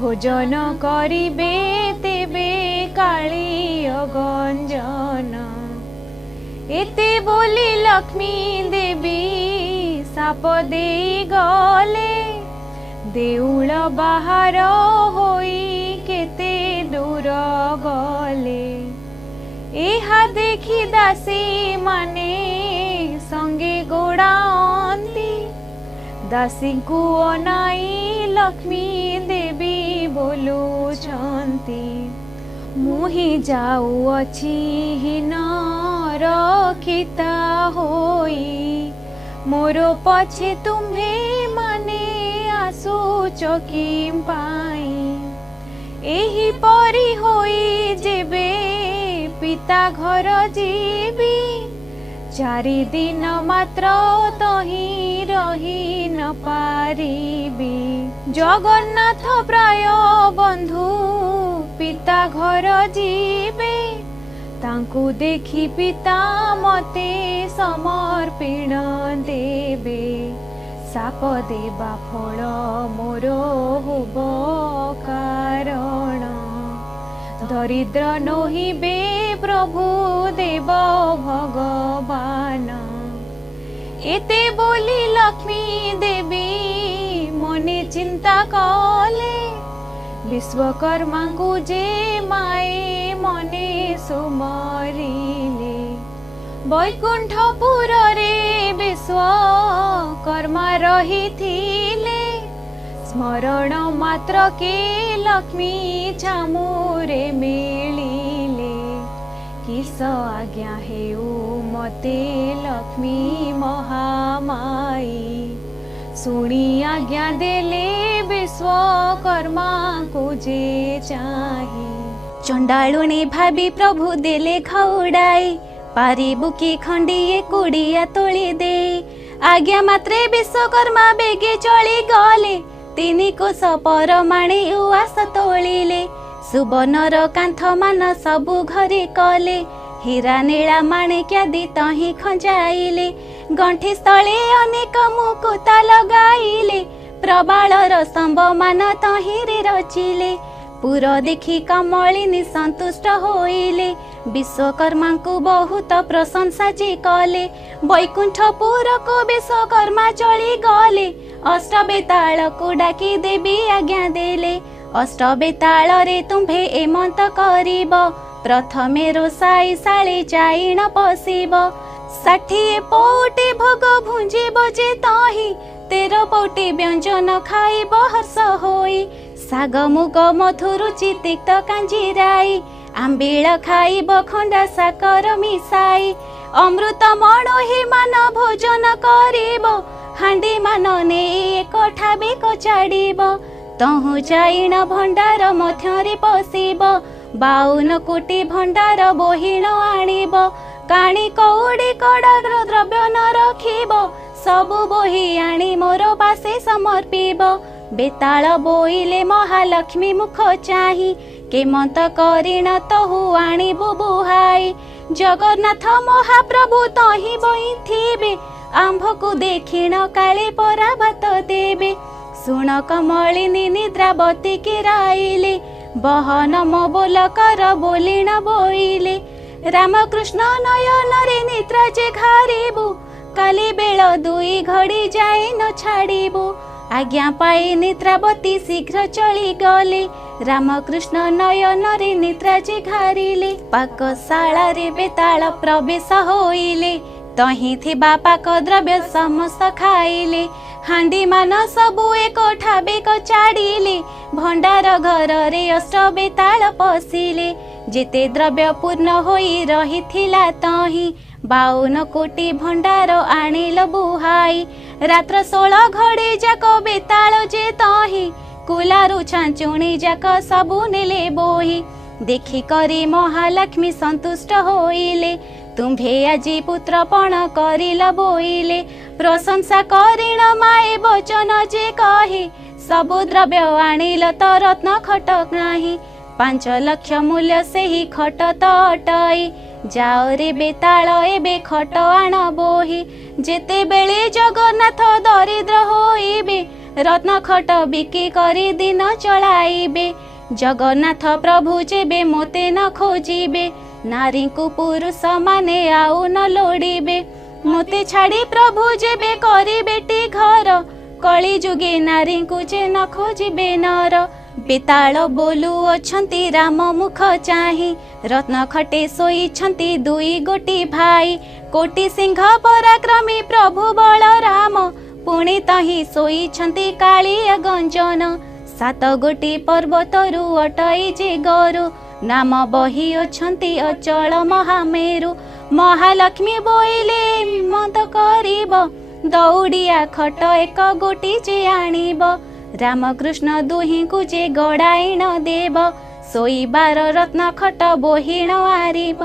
भोजन करिबे तेबे काली गंजन। एते बोली लक्ष्मी देवी साप देई गले, देउल बाहर होई केते दूर गले। एहा देखी दासी माने संगे गोड़ांती, दासी को अनाई लक्ष्मी देवी बोलुछंती। मुहि जाउअछि हीन रखिता होई, मोरो पछे तुम्हे माने आसुच किम पाई। एही परी होई जेबे पिता घर जीवी, 4 दिन मात्र तही रही न पारिबी। जगन्नाथ प्राय बंधु पिता घर जीवे, तांकु देखी पिता मते समर्पण देबे। साप देबा फल मोर होब कारण, दरिद्र नहिबे प्रभु देव भगवान। एते बोली लक्ष्मी देवी मने चिंता कले, विश्वकर्मा को जे माए मने सुमरिले। वैकुंठपुर रे विश्वकर्मा रहिथिले, स्मरण मात्र के लक्ष्मी छामुरे मिलिले। किस आज्ञा हेउ मते लक्ष्मी महामाई, सुनी आज्ञा देले विश्वकर्मा को जे चाही। चंडालुणी भाभी प्रभु देले खौड़ाई, पारिबु की खंडिए कुड़िया तोली दे। आज्ञा मात्रे विश्वकर्मा बेगे चली गले, 3 कोश परमाणे उआस तोलिले। सुबर्णर कांथ मान सबु घरे कले, हीरा नीला माणिक्यादि तही खंजाइले। गंठी स्थले अनेक मुकुता लगाइले, प्रबालर स्तंभ मान तहिरे रचिले। पुर देखी कमलिनी संतुष्ट होइले, विश्वकर्मा को बहुत प्रशंसा जे कले। वैकुंठपुर को विश्वकर्मा चली गले, अष्टबेताल को डाकी देवी आज्ञा देले। अष्टबेताल रे तुम्भे एमंत करिब, प्रथमे रोषाई शाले जाई न पशिब। 60 पौटी भोग भुंजिब जे तही, 13 पौटी व्यंजन खाइब हर्ष होई। साग मुग मधुरुचि तिक्त कांजीराई, आंबिल खाइब खंडा साकर मिसाई। अमृत मणोही मान भोजन करिब, हांडी मान नेई एक ठाबे कचाड़िब। तहु जाइण भंडार मध्यरे पशिब, 52 कोटी भंडार बोहिण आनिब। काणी कौड़ी कड़ाग्र द्रव्य न रखिब, सबु बोही आनी मोर पासे समर्पिब। बेताल बोइले महालक्ष्मी मुख चाही, केमंत करिण तहु आनिबु बुहाई। जगन्नाथ महाप्रभु तही बोइथिबे, आंभ को देखिण काले परा भात देबे। सुण कमलिनी निद्रावती किराइले, बहन मो बोल कर बोलिण बोइले। रामकृष्ण नयन रे निद्रा जे घारिबु, काली बेल 2 घड़ी जाए न छाड़िबु। आज्ञा पाई निद्रावती शीघ्र चली गले, रामकृष्ण नयन रे निद्रा जे घारिले। पाकशाला रे बेताल प्रवेश होइले, तही थिबा पाक द्रव्य समस्त खाइले। हांडी मान सबु एक ठाबे कचाड़िले, भंडार घर रे अष्टबेताल पशिले। जेते द्रव्य पूर्ण होई रहिथिला तही, 52 कोटी भंडार आनिल बुहाई। रात्र 16 घड़ी जाक बेताल जे तही, कुलारु छांचुणी जाक सबु नेले बोही। देखी करी महालक्ष्मी संतुष्ट होइले, तुम्भे आजी पुत्रपण करिल बोइले प्रशंसा करिण माए वचन जे कही सबु द्रव्य आनिल त रत्न खटक नाही 5 लाख मूल्य सेही खट त अटई जाओ रे बेताल एबे खट आण बोही जेते बेले जगन्नाथ दरिद्र होइबे रत्न खट बिकी करी दिन चलाइबे जगन्नाथ प्रभु जेबे मोते न खोजिबे नारी को पुरुष माने आउ न लोड़िबे मोते छाड़ी प्रभु जेबे करी बेटी घर कली जुगे नारी को जे न खोजिबे नर बेताल बोलू अछंती राम मुख चाही रत्न खटे सोईछंती दुई गोटी भाई कोटी सिंह पराक्रमी प्रभु बल राम पुणी तही सोईछंती कालिया गंजन 7 गोटी पर्वतरु अटई जे गरु नाम बही अछंती अचल महामेरु महालक्ष्मी बोइले मत करिब दौड़िया खट 1 गोटी जे आनिब रामकृष्ण दुही को जे गड़ाईण देव सोईबार रत्न खट बोहिण आरिब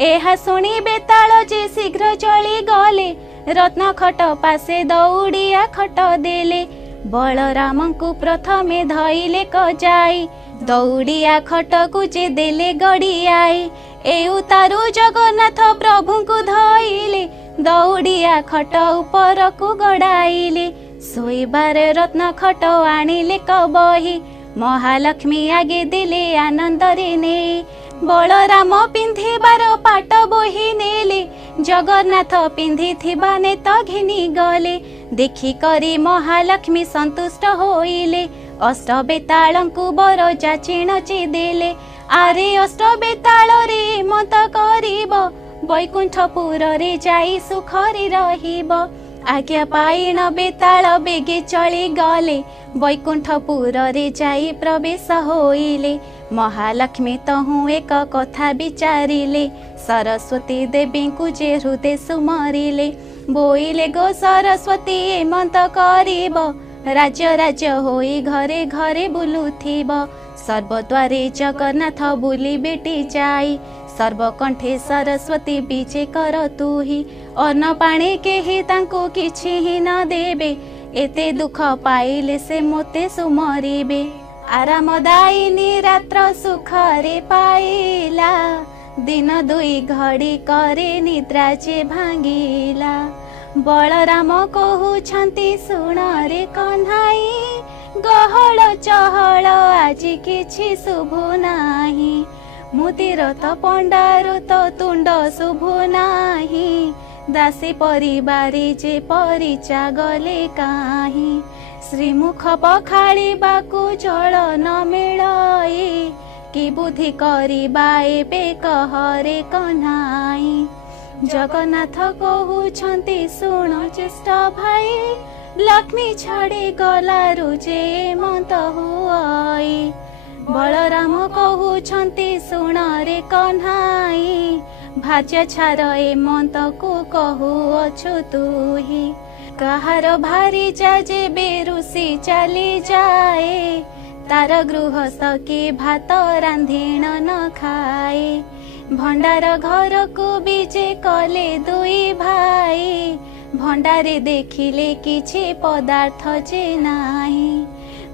एहा शुणी बेताल जे शीघ्र चली गले रत्न खट पासे दौड़िया खट देले बलराम को प्रथमे धइले कजाई दौड़िया खट को जे देले गड़ियाई ए उतारू जगन्नाथ प्रभु को धइले दौड़िया खट ऊपर को गड़ाइले सोईबार रत्न खट आनिले कबही महालक्ष्मी आगे देले आनंद रे ने बलराम पिंधिबार पाट बोही नेले जगन्नाथ पिंधि थिबा नेत घिनी गले देखी करी महालक्ष्मी संतुष्ट होइले अष्ट बेतालंकु बर जाचिण देले आरे अष्ट बेताल रे मत करिब वैकुंठपुर रे जाई सुखरी रहिब आज्ञा पाइण बेताल बेगे चली गले वैकुंठपुर रे जाई प्रवेश होइले महालक्ष्मी तहु एक कथा विचारिले सरस्वती देवी को जे हृदय सुमरिले बोइले गो सरस्वती एमंत करिब राज्य राज्य होई घरे घरे बुलुथिब सर्वद्वारे जगन्नाथ बुली बेटी जाई सर्वकंठे सरस्वती बीजे कर तुही अन्न पाणी केही तांको किछि ही न देबे एते दुख पाइले से मोते सुमरिबे आरामदायिनी रात्र सुखरे पाइला दिन 2 घड़ी करे निद्रा जे भांगिला बलराम कहउछंती सुण रे कन्हाई गहळ चहळ आजि किछि शुभु नाही मुदिरत पंडारु तो तुंड शुभु नाही दासी परिवारी जे परिचा गले काही श्रीमुख पखाड़ी बाकु जल न मिलई कि बुद्धि करिबा एबे कहरे कन्हाई जगन्नाथ कहउछंती सुण ज्येष्ठ भाई लक्ष्मी छाड़ी गलारु जे मत हुई बलराम कहउछंती सुण रे कन्हाई भाज्य छार एमंत को कहउछु तुही कहार भारी जाजे बेरुसी चली जाए तार गृहस्थ के भात रांधिण न खाए भंडार घर को बीजे कले 2 भाई भंडारे देखिले किछि पदार्थ जे नाही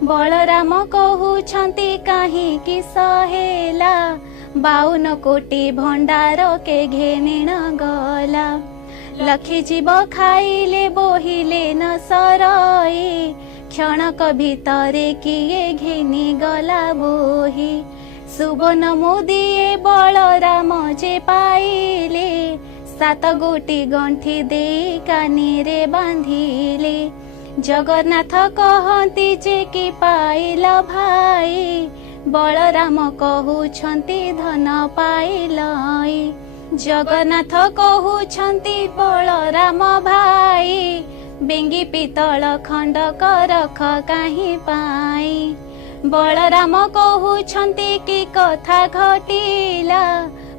बलराम कहउछंती काहे कि सहेला 52 कोटी भंडार के घेनिण गला लखी जीव खाइले बोहिले न सरई क्षणक भितरे किए घिनी गला बोही सुबन मुदिए बलराम जे पाइले 7 गोटी गंठी दे कानी रे बांधिले जगन्नाथ कहती जे कि पाइल भाई बलराम कहउछंती धन पाइलई जगन्नाथ कहउछंती बलराम भाई बेंगी पितल खंड करख काहि पाई बलराम कहउछंती कि कथा घटिला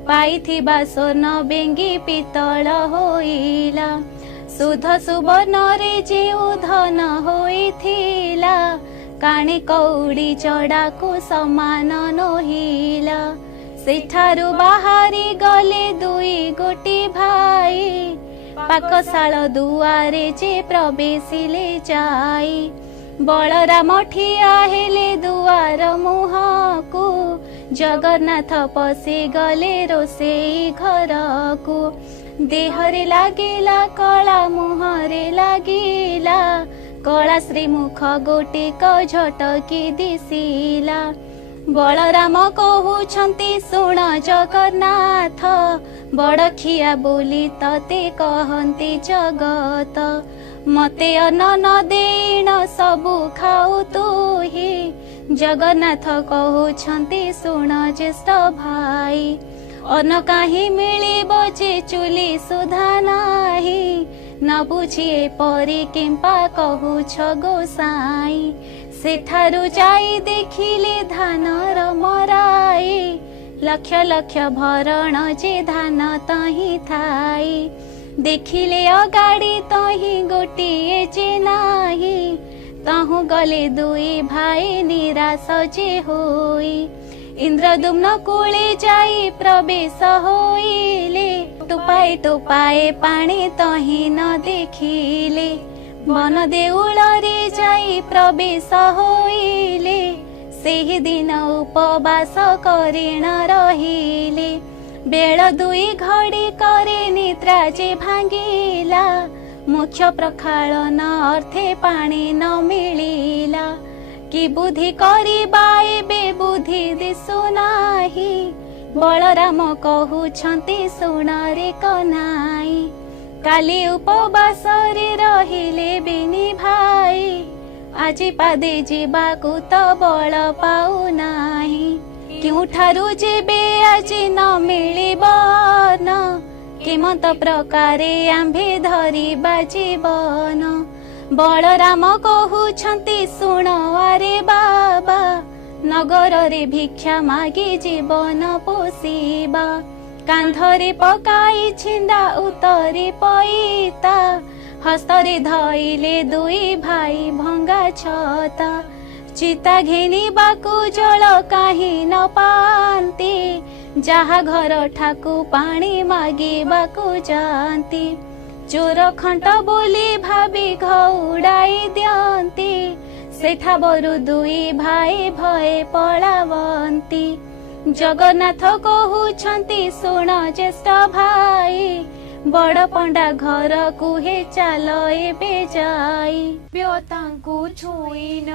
पाइथिबा स्वर्ण बेंगी पितल होइला सुध सुवर्ण रे जेउ धन होइथिला काणी कौड़ी चढ़ा को समान नहिला सेठारु बाहारी गले दुई गोटी भाई पाकशाल दुआरे जे प्रवेशिले जाई बलराम ठिया हेले दुआर मुहँकु जगन्नाथ पशि गले रोषेई घरकु देहरे लागिला कला मुहरे लागिला कला श्रीमुख गोटिक झटकी दिशिला बलराम कहउछन्ति शुण जगन्नाथ बड़खिया बोली तते कहन्ति जगत मते अन्न न देण सबु खाऊ तुही जगन्नाथ कहउछन्ति शुण ज्येष्ठ भाई अन्न काहि मिलिबो जे चुली सुधा नाही न बुझिए परि किंपा कहउछ गोसाई सेठारु जाई देखिले धानर मराई लक्ष लक्ष भरण जे धान तही थाई देखिले अगाड़ी तही गोटिए जे नाही तहु गले दुई भाई निराश जे होई इंद्रदुम्न कूले जाई प्रवेश होइले टोपाए टोपाए पानी तही न देखिले वन देउल रे जाई प्रवेश होइले सेहि दिन उपवास करिण रहिले बेल दुई घड़ी करे निद्रा जे भांगिला मुख्य प्रखालन अर्थे पानी न मिलिला कि बुद्धि करिबा एबे बुद्धि दिसु नाही बलराम कहउछन्ति शुण रे कन्हाई काली उपवास रे रहिले बिनी भाई आजी पादे जीवाकु त बल पाउ नाही केउठारु जेबे आजी न मिलिबो न केमत प्रकारे आम्भे धरिबा जीवन बलराम कहउछन्ति शुण आरे बाबा नगर रे भिक्षा मागी जीवन पोषिबा कांधरे पकाई छिंदा उतरे पैता हस्तरे धइले दुई भाई भंगा छता चिता घेनिबाकु जल काहि न पान्ति जहा घर ठाकु पानी मागिबाकु जान्ति चोर खंट बोली भाबी घउडाई दियन्ति सेठा बरु दुई भाई भय पलावन्ति जगन्नाथ कहउछन्ति शुण ज्येष्ठ भाई बड़ पंडा घर कुहे चाल एबे जाई ब्योतांकु छुई न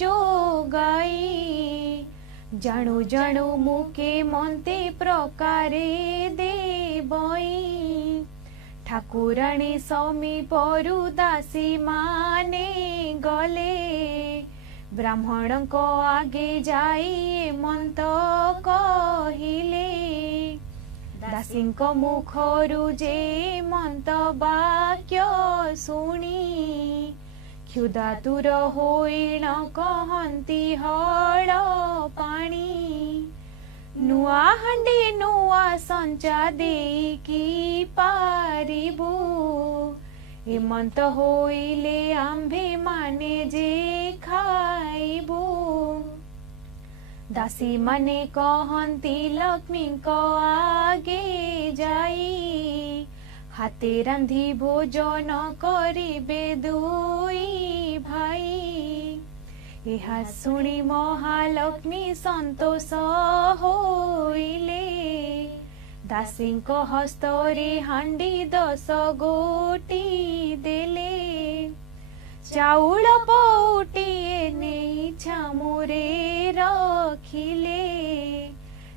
जोगाई जाणु जाणु मुके मन्ते प्रकारे देबई ठाकुराणी समीपरु दासी माने गले ब्राह्मण को आगे जाई मंत कहिले दासी मुखरु जे मंत वाक्य शुणी क्षुधातुर होइण कहन्ति हळ पाणी नुआ हांडी नुआ संचा देकी पारिबु हेमंत होइले आम्भे माने जे खाइबु दासी माने कहन्ति लक्ष्मी को आगे जाई हाते रांधि भोजन करिबे दुई भाई एहा सुनी महालक्ष्मी संतोष होइले दासी को हस्तरे हांडी 10 गोटी देले चाउल पौटिए नहीं छामुरे रखिले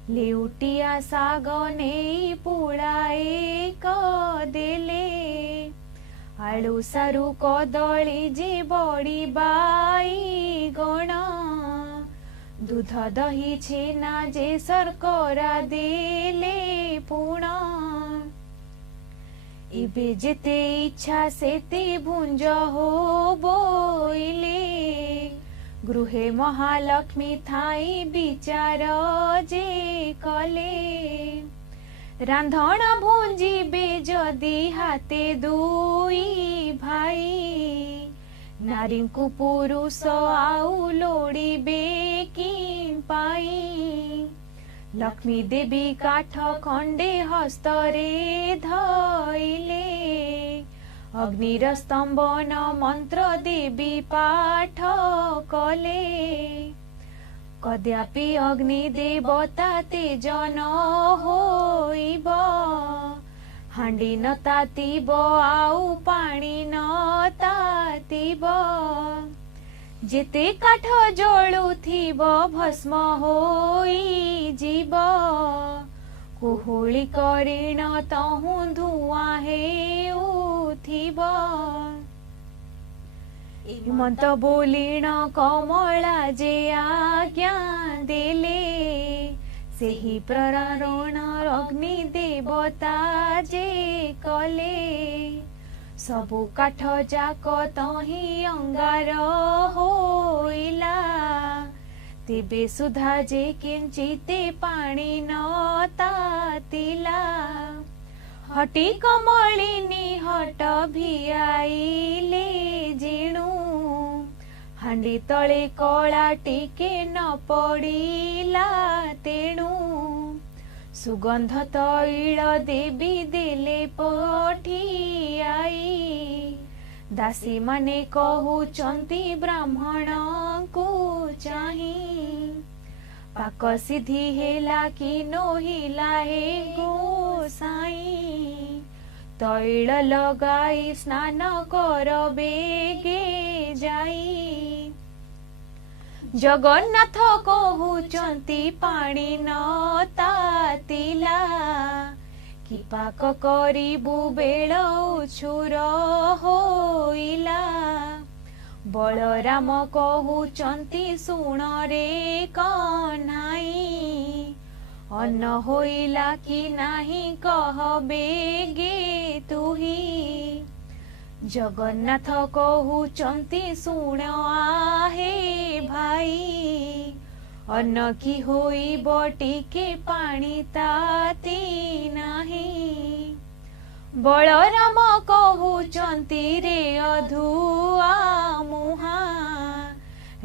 लेउटिया साग नहीं पुड़ाए कदेले आलू सारू कदली जे बड़ी बाई गण दूध दही छेना जे शर्करा देले पुण इबे जेते इच्छा सेते भुंज हो बोइले गृहे महालक्ष्मी थाई विचार जे कले रांधण भुंजिबे जदि हाते दुई भाई नारी को पुरुष आउ लोड़ीबे कि पाई लक्ष्मी देवी काठ खंडे हस्तरे धइले अग्निर स्तंभन मंत्र देवी पाठ कले कदापि अग्नि देवता तेज न होइब हांडी न तातिब आउ पानी न तातिब जेते काठ जळुथिब भस्म होई जीव कुहुली करिण तहु धुआं हेउथिब हिमंत बोलिण कमला जे आज्ञा देले सेही प्ररण अग्नि देवता जे कले सबु काठ जाक तही अंगार होइला तेबे सुधा जे किंचिते पानी न तातिला हटी कमलिनी हट भियाइले जिणु हांडी तले कला टिके न पड़िला तेणु सुगंध तैल देवी देले पठियाई दासी माने कहूचंती ब्राह्मण को चाही पाक सिद्धि हेला कि नोहिला हे गोसाई तैल लगाई स्नान कर बेगे जाई जगन्नाथ कहूचंती पानी न तातिला कि पाक करिबु बेल उछुर होइला बलराम कहूचंती सुण रे कन्हाई अन्न होइला कि नाही कह बेगे तुही जगन्नाथ कहूचंती सुण आहे भाई अन्न की होइब टिके पानी ताती नाही बलराम कहूचंती रे अधुआ मुहा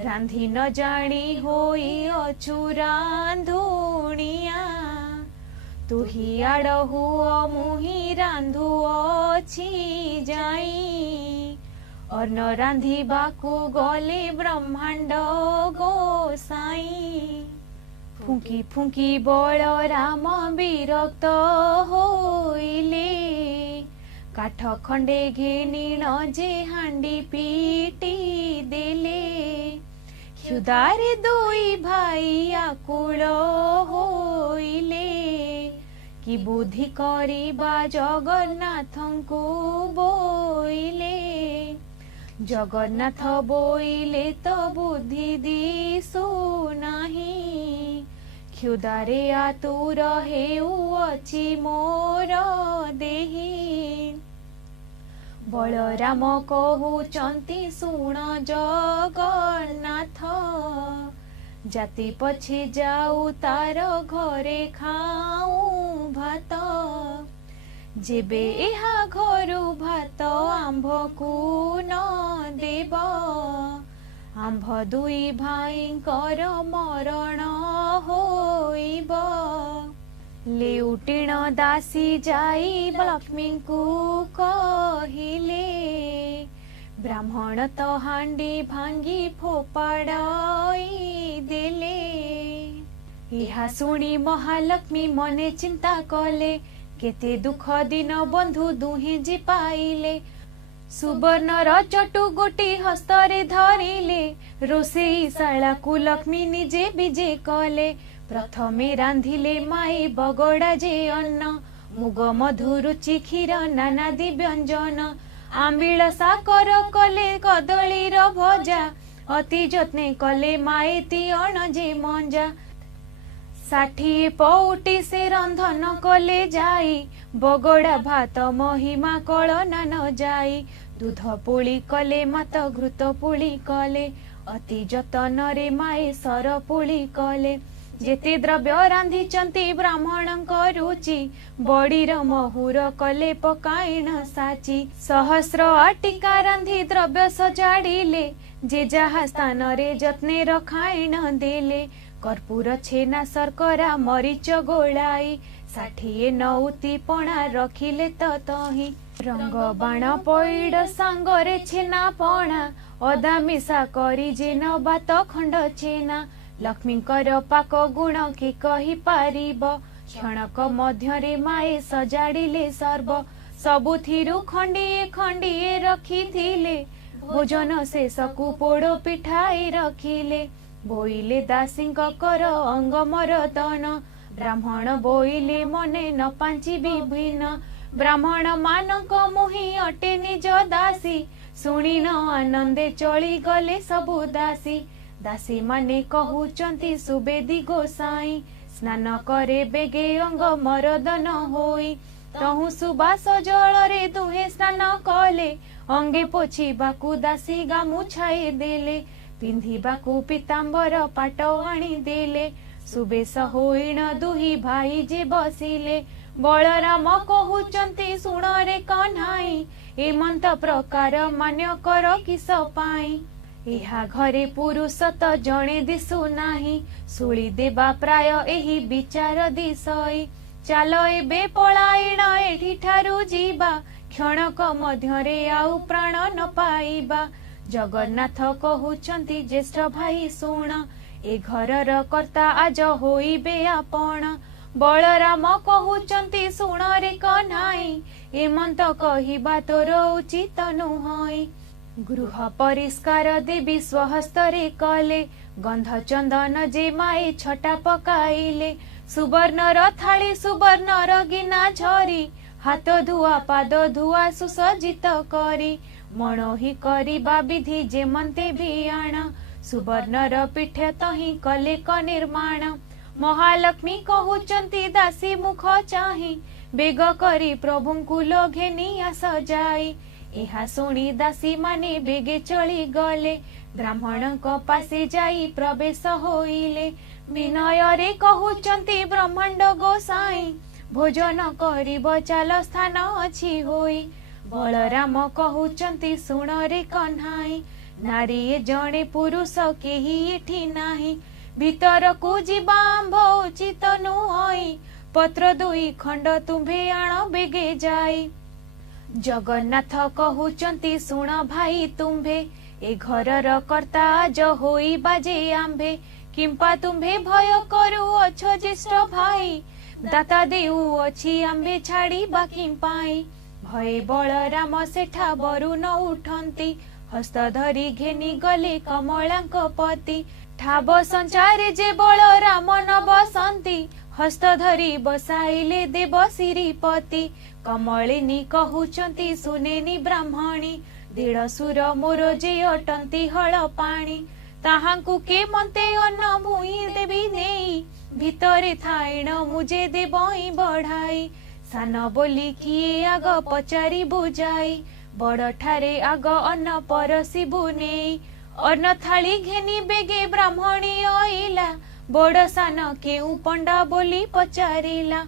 रांधी न जानी होई अछु रांधुनिया तुही आड़हु मुही रांधु अछि जाई अन्न रांधिबाकु गले ब्रह्मांड गोसाई फुंकी फुंकी बलराम विरक्त होइले काठ खंडे घेनिण जे हांडी पीटी देले क्षुधारे दुई भाई आकुल होइले कि बुद्धि करिबा जगन्नाथंकु बोइले जगन्नाथ बोइले तो बुद्धि दिसु नाही क्षुधारे आतुर हेउ अछि मोर देही बलराम कहूचंती सुण जगन्नाथ जाति पछे जाऊ तार घरे खाऊ भात जेबे एहा घरु भात आंभ को न देब आंभ दुई भाईंकर मरण होइब लेउटिण दासी जाई लक्ष्मी को कहिले ब्राह्मण तो हांडी भांगी फोपाड़ाई देले इहा सुनी महालक्ष्मी मने चिंता कले केते दुख दिन बंधु दुहे जी पाइले सुवर्णर चटु गोटी हस्तरे धरिले रोसेई शाला को लक्ष्मी निजे बिजे कले प्रथमे रांधिले माई बगड़ा जे अन्न मुग मधु रुचि क्षीर नानादि व्यंजन आंबिल साकर कले कदलीर भजा अति जत्ने कले माएती अण जे मंजा 60 पौटी से रंधन कले जाई बगड़ा भात महिमा कलना न जाई दूध पुली कले मात घृत पुली कले अति जतन रे माए सर पुली कले जेते द्रव्य रांधिचंती ब्राह्मण रुचि बड़ीर महुर कले पकाइण साची सहस्र आटिका रांधि द्रव्य सजाड़िले जे जहा स्थान रे जत्ने रखाइण देले कर्पूर छेना शर्करा मरीच गोलाई 60 नौती पणा रखिले तही रंग बाण पैड सांगरे छेना पणा अदा मिशा करी जे नबात खंड छेना लक्ष्मीकर पाक गुण के कही पारिब क्षणक मध्यरे माए सजाड़िले सर्व सबुथिरु खंडिए खंडिए रखिथिले भोजन शेषकु पोड़ पिठाई रखिले बोइले दासींक कर अंग मरदन ब्राह्मण बोइले मने न पांची विभिन्न ब्राह्मण मानक मुहि अटे निज दासी शुणी न आनंदे चली गले सबु दासी दासी माने कहउचंती सुबेदी गोसाई स्नान करे बेगे अंग मरदन होई तहु सुबास जल रे दुहे स्नान कले अंगे पोछिबाकु दासी गामुछाई देले पिंधिबाकु पीतांबर पाट आनी देले सुबेश होइण दुही भाई जे बसिले बलराम कहउचंती सुण रे कन्हाई एमंत प्रकार मान्य कर किस पाई एहा घरे पुरुष त जणे दिसु नाही सुली देबा प्राय एही विचार दिसई चाल एबे पलायण एठी ठारू जीवा क्षणक मध्यरे आउ प्राण न पाइबा जगन्नाथ कहउचंती ज्येष्ठ भाई सुण ए घरर कर्ता आज होइबे आपण बलराम कहउचंती सुण रे कन्हाई एमंत कहिबा तोर उचित नुहई गृह परिष्कार देवी स्वहस्तरे कले गंध चंदन जे माए छटा पकाइले सुवर्णर थाली सुवर्णर गिना झरी हाथ धुआ पाद धुआ सुसज्जित करी मणोही करिबा विधि जेमंते भियाण सुवर्णर पीठ तही कले क निर्माण महालक्ष्मी कहउचंती दासी मुख चाही बेग करी प्रभुंकु लोघेनी आस जाई एहा शुणी दासी माने बेगे चली गले ब्राह्मणक पासे जाई प्रवेश होइले विनय रे कहउचंती ब्रह्मांड गोसाई भोजन करिब चाल स्थान अछि होई बलराम कहउचंती सुण रे कन्हाई नारी जणे पुरुष केही एठी नाही भीतर को जीवा आंभ उचित नुहई पत्र दुई खंड तुम्भे आण बेगे जाई जगन्नाथ कहउचंती सुण भाई तुम्भे ए घरर कर्ता आज होई बाजे आंभे किंपा तुम्भे भय करू अछ ज्येष्ठ भाई दाता देउ अछि आंबे छाड़ी बाकी पाई भय बलराम सेठा बरु न उठंती हस्त धरी घेनी गले कमलांक पति ठाब संचारे जे बलराम न बसंती हस्त धरी बसाइले देव श्रीपति कमलिनी कहउचंती सुनेनी ब्राह्मणी देढ़ सुर मोर जे अटंती हल पाणी ताहांकु के मते अन्न भूई देवी नेई भितरे थाइण मुझे देबई बढ़ाई सान बोली किए आग पचारि बुझाई बड़ ठारे आग अन्न परसिबु नेई अन्न थाली घेनी बेगे ब्राह्मणी आइला बड़ सान केउ पंडा बोली पचारिला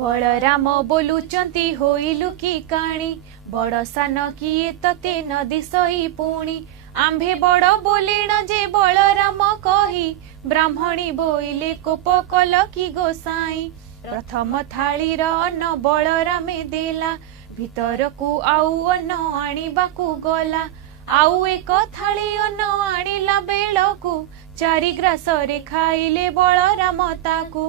बलराम बोलुचंती होइलु की काणी बड़ सान किए तते न दिसई पुणी आंभे बड़ बोलेण जे बलराम कही ब्राह्मणी बोइले कोप कल की गोसाई प्रथम थालीर अन्न बलरामे देला भीतर को आउ अन्न आनिबाकू गला आउ एक थाली अन्न आनिला बेलकू चारि ग्रास रे खाइले बलराम ताकू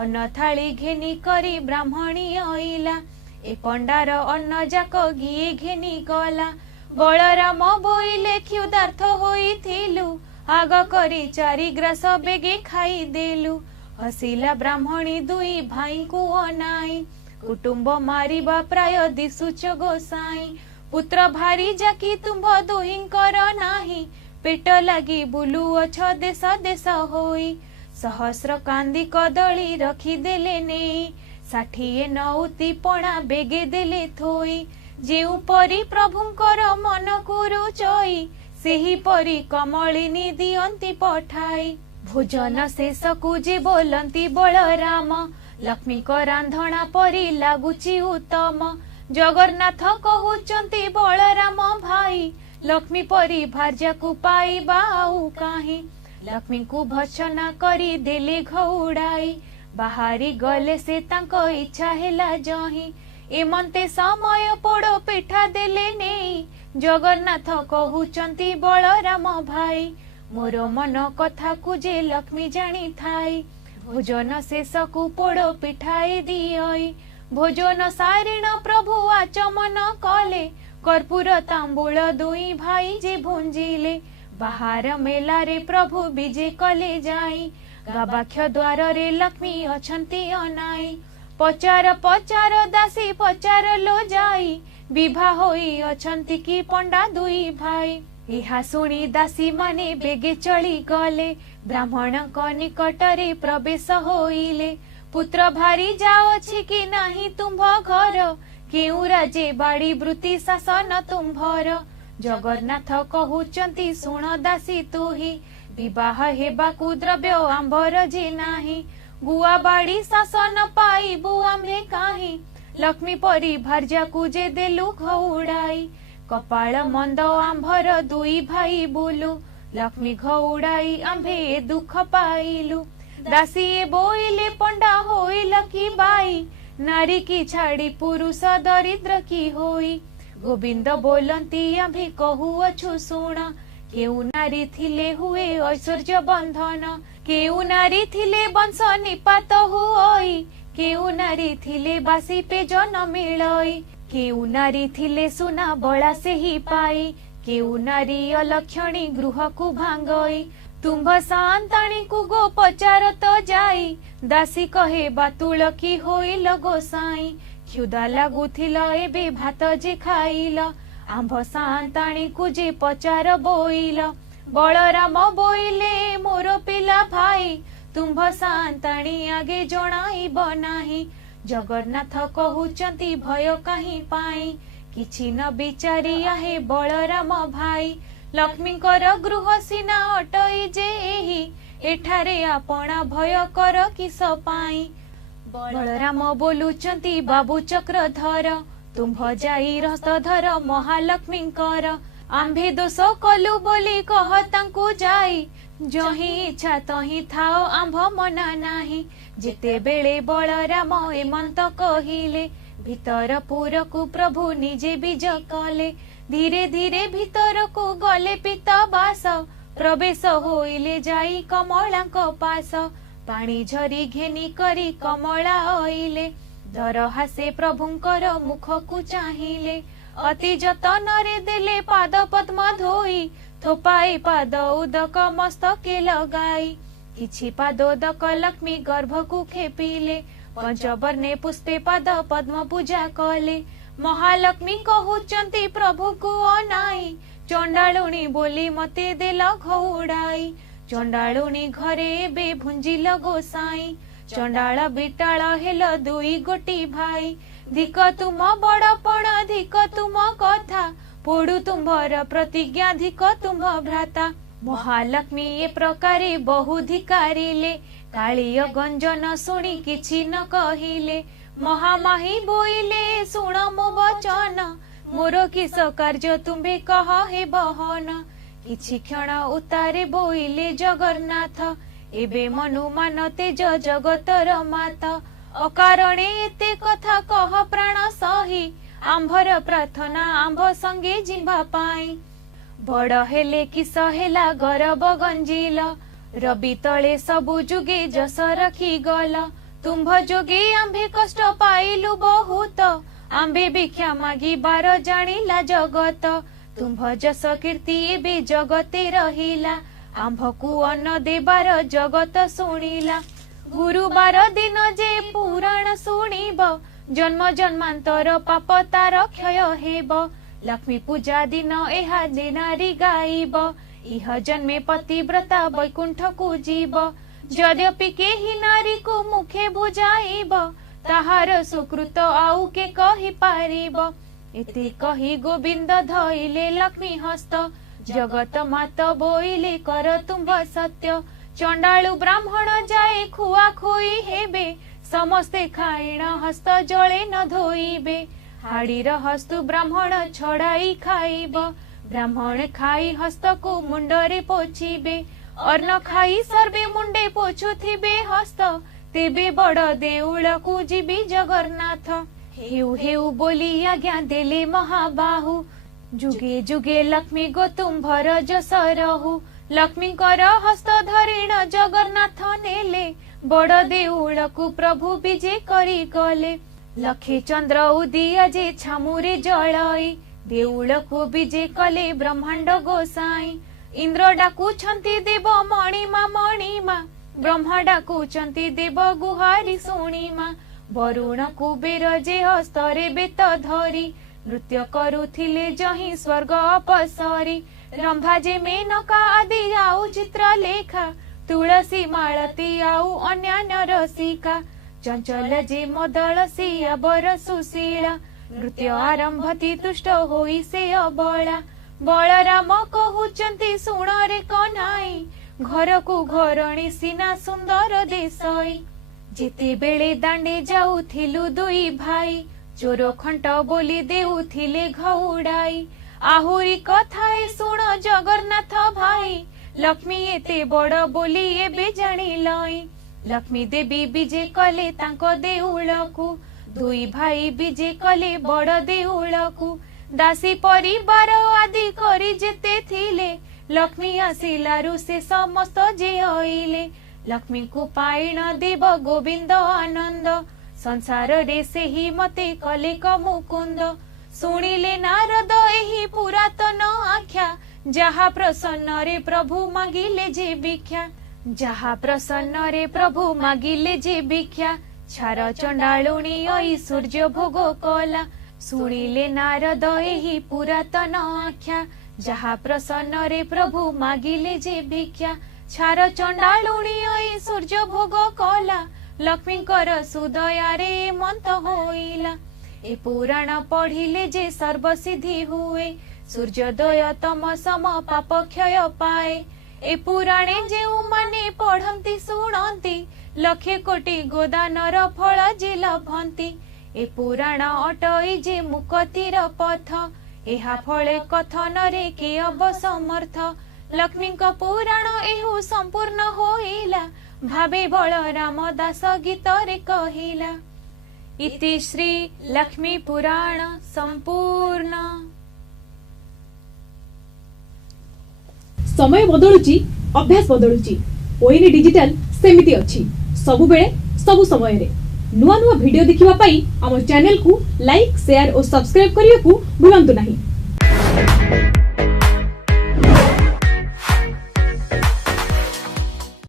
अन्न थाली घेनी करी ब्राह्मणी आइला ए पंडार अन्न जाक गिए घेनी गला बलराम बोइले क्षुधार्थ होइथिलु आग करी चारि ग्रास बेगे खाई देलु हसिला ब्राह्मणी दुई भाई को अनाई कुटुंब मारिबा प्राय दिसुच गोसाई पुत्र भारी जाकी तुम्भ दुहिंकर नाही पेट लागी बुलु अछ देश देश होई सहस्र कांदी कदली रखी देले नेई 60 नौती पणा बेगे देले थोई जेउ परी प्रभुंकर मन को रुचई सेही परी कमलिनी दियंती पठाई भोजन शेष को जे बोलंती बलराम लक्ष्मी को रांधणा परी लागुची उत्तम जगन्नाथ कहउचंती बलराम भाई लक्ष्मी परी भार्या को पाइबा आउ काहे लक्ष्मी को भर्सना करी देले घौड़ाई बाहरी गले से तांको इच्छा हेला जही एमंते समय पोड़ पिठा देले नहीं जगन्नाथ कहउचंती बलराम भाई मोर मन कथा को जे लक्ष्मी जानी थाई भोजन शेष को पोड़ पिठाई दियई भोजन सारिण प्रभु आचमन कले कर्पूर तांबूल दुई भाई जे भुंजिले बाहर मेला रे प्रभु विजे कले जाई गवाक्ष द्वार रे लक्ष्मी अछंती अनाई पचार पचार दासी पचार लो जाई विवाह होई अछंती की पंडा दुई भाई इहा सुनी दासी माने बेगे चली गले ब्राह्मण निकट रे प्रवेश होइले पुत्र भारी जाओछि कि नाही तुम्भ घर केउ राजे बाड़ी वृत्ति शासन तुम्भर जगन्नाथ कहउचंती सुण दासी तुही विवाह हेबाकु द्रव्य आंबर जे नाही गुआ बाड़ी शासन पाइबु आम्भे काहि लक्ष्मी परी भार्या को जे देलु घौड़ाई कपाल मंद आंभर दुई भाई बोलु लक्ष्मी घौड़ाई आंभे दुख पाइलु दासी बोइले पंडा होइल की बाई नारी की छाड़ी पुरुष दरिद्र की होई गोविंद बोलंती आंभे कहू अछु सुण केउ नारी थिले हुए ऐश्वर्य बंधन केउ नारी थिले वंश निपात हुई केउ नारी थिले बासी पे जन मिलई केउ नारी थिले सुना बड़ा से ही पाई केउ नारी अलक्षणी गृह को भांगई तुम्भ सांताणी को गो पचार तो जाई दासी कहे बातुल की होइल गोसाई क्षुदा लागुथिल एबे भात जे खाइल आंभ सांताणी को जे पचार बोइल बलराम बोइले मोर पिला भाई तुम्भ सांताणी आगे जणाइब नाही जगन्नाथ कहउचंती भय काहि पाई किछि न विचारी आहे बलराम भाई लक्ष्मीकर गृह सीना अटई जे एही एठारे आपणा भय कर किस पाई बलराम बोलुचंती बाबू चक्रधर तुम्भ जाई रसधर महालक्ष्मीकर आंभे दोष कलु बोली कह तांकु जाई जही इच्छा तही थाओ आंभ मना नाही जेते बेले बलराम एमंत कहिले भीतर पुर को प्रभु निजे बीज कले धीरे धीरे भीतर को गले पिता बास प्रवेश होइले जाई कमलांक पास पानी झरी घेनी करी कमला आइले दर हासे प्रभुंकर मुख को चाहिले अति जतन रे देले पाद पद्म धोई थोपाई पाद उदक मस्तके लगाई किछि पादोदक लक्ष्मी गर्भ को खेपिले पंचवर्णे पुष्पे पाद पद्म पूजा कले महालक्ष्मी कहउचंती प्रभु को अनाई चंडालुणी बोली मते देल घौड़ाई चंडालुणी घरे एबे भुंजिल गोसाई चंडाल बिटाल हेल दुई गोटी भाई धिक तुम बड़पण धिक तुम कथा पोड़ू तुम्भर प्रतिज्ञा धिक तुम भ्राता महालक्ष्मी ए प्रकारे बहु धिकारिले कालिय गंजन शुणी किछि न कहिले महामाही बोइले सुण मो वचन मोर किस कार्य तुम्बे कह हे बहन किछि क्षण उतारे बोइले जगन्नाथ एबे मनु मान तेज जगतर मात अकारणे एते कथा कह प्राण सही आंभर प्रार्थना आंभ संगे जिंभा पाई बड़ हेले किस हेला गरब गंजिल रवि तले सबु जुगे जस रखी गल तुम्भ जोगे आंभे कष्ट पाइलु बहुत आंबे भिक्षा मागी बार जानिला जगत तुम्भ जस कीर्ति एबे जगते रहिला आंभ को अन्न देबार जगत शुणिला गुरुवार दिन जे पुराण शुणिब जन्म जन्मांतर पाप तार क्षय हेब लक्ष्मी पूजा दिन एहा नारी गाइब इह जन्मे पतिव्रता वैकुंठ को जीव यद्यपि केही नारी को मुखे बुझाइब ताहार सुकृत आउ के कहि पारिब एते कही गोविंद धइले लक्ष्मी हस्त जगत मात बोइले कर तुम्भ सत्य चंडालु ब्राह्मण जाए खुआ खोई हेबे समस्ते खाइण हस्त जले न धोइबे हाड़ीर हस्तु ब्राह्मण छड़ाई खाइब ब्राह्मण खाई हस्त को मुंडरे पोछिबे अन्न खाई सर्वे मुंडे पोछुथिबे हस्त तेबे बड़ देउल को जीवी जगन्नाथ हेउ हेउ बोली आज्ञा देले महाबाहु जुगे जुगे लक्ष्मी गो तुम्भर जस रहु लक्ष्मी कर हस्त धरिण जगन्नाथ नेले बड़ देउल को प्रभु विजय करी गले लखे चंद्र उदिया जे छामुरे जळई देउल को विजय कले ब्रह्मांड गोसाई इंद्र डाकुछंती देव मणिमा ब्रह्मा डाकुछंती देव गुहारी शुणिमा वरुण कुबेर जे हस्तरे बेत धरी नृत्य करुथिले जही स्वर्ग अपसरी रंभा जे मेनका आदि आउ चित्र लेखा तुलसी मालती आउ अन्यान्य रसिका चंचल जे मदल सिया बर सुशीला नृत्य आरंभति तुष्ट होई से अबला बलराम कहउचंती सुण रे कन्हाई घर को घरणी सीना सुंदर देशई जेते बेले दांडे जाउथिलु दुई भाई चोर खंट बोली देउथिले घउड़ाई आहुरी कथाए सुण जगन्नाथ भाई लक्ष्मी एते बड़ बोली एबे जानिलई लक्ष्मी देवी विजय कले तांको देउलकु दुई भाई विजय कले बड़ देउलकु दासी परिवार आदि करी जेते थिले लक्ष्मी आसिलारु से समस्त जे आइले लक्ष्मी को पाइण देव गोविंद आनंद संसार रे से ही मते कले मुकुंद सुनिले नारद एही पुरातन आख्या जहा प्रसन्न रे प्रभु मागिले जे भिक्षा जहा प्रसन्न रे प्रभु मागिले जे भिक्षा छार चंडालुणी आई सूर्य भोग कला सुनिले नारद एही पुरातन आख्या जहा प्रसन्न रे प्रभु मागिले जे भिक्षा छार चंडालुणी आई सूर्य भोग कला लक्ष्मी कर सुदया रे मंत होइला ए पुराण पढ़िले जे सर्वसिद्धि हुए सूर्योदय तम सम पाप क्षय पाए ए पुराणे जे माने पढ़ंती सुनंती लक्षे कोटि गोदानर फल जे लभंती ए पुराण अटई जे मुक्तिर पथ एहा फले कथन रे के अब समर्थ लक्ष्मी का पुराण एहु संपूर्ण होइला भावे बलराम दास गीत रे कहिला इति श्री लक्ष्मी पुराण संपूर्ण। समय बदलुची अभ्यास बदलुची ओइनी डिजिटल सेमिति अछि सबु बेले सबु समय रे नुआ नुआ वीडियो देखिबा पई हम चैनल को लाइक शेयर और सब्सक्राइब करियो को भूलंतु नहीं।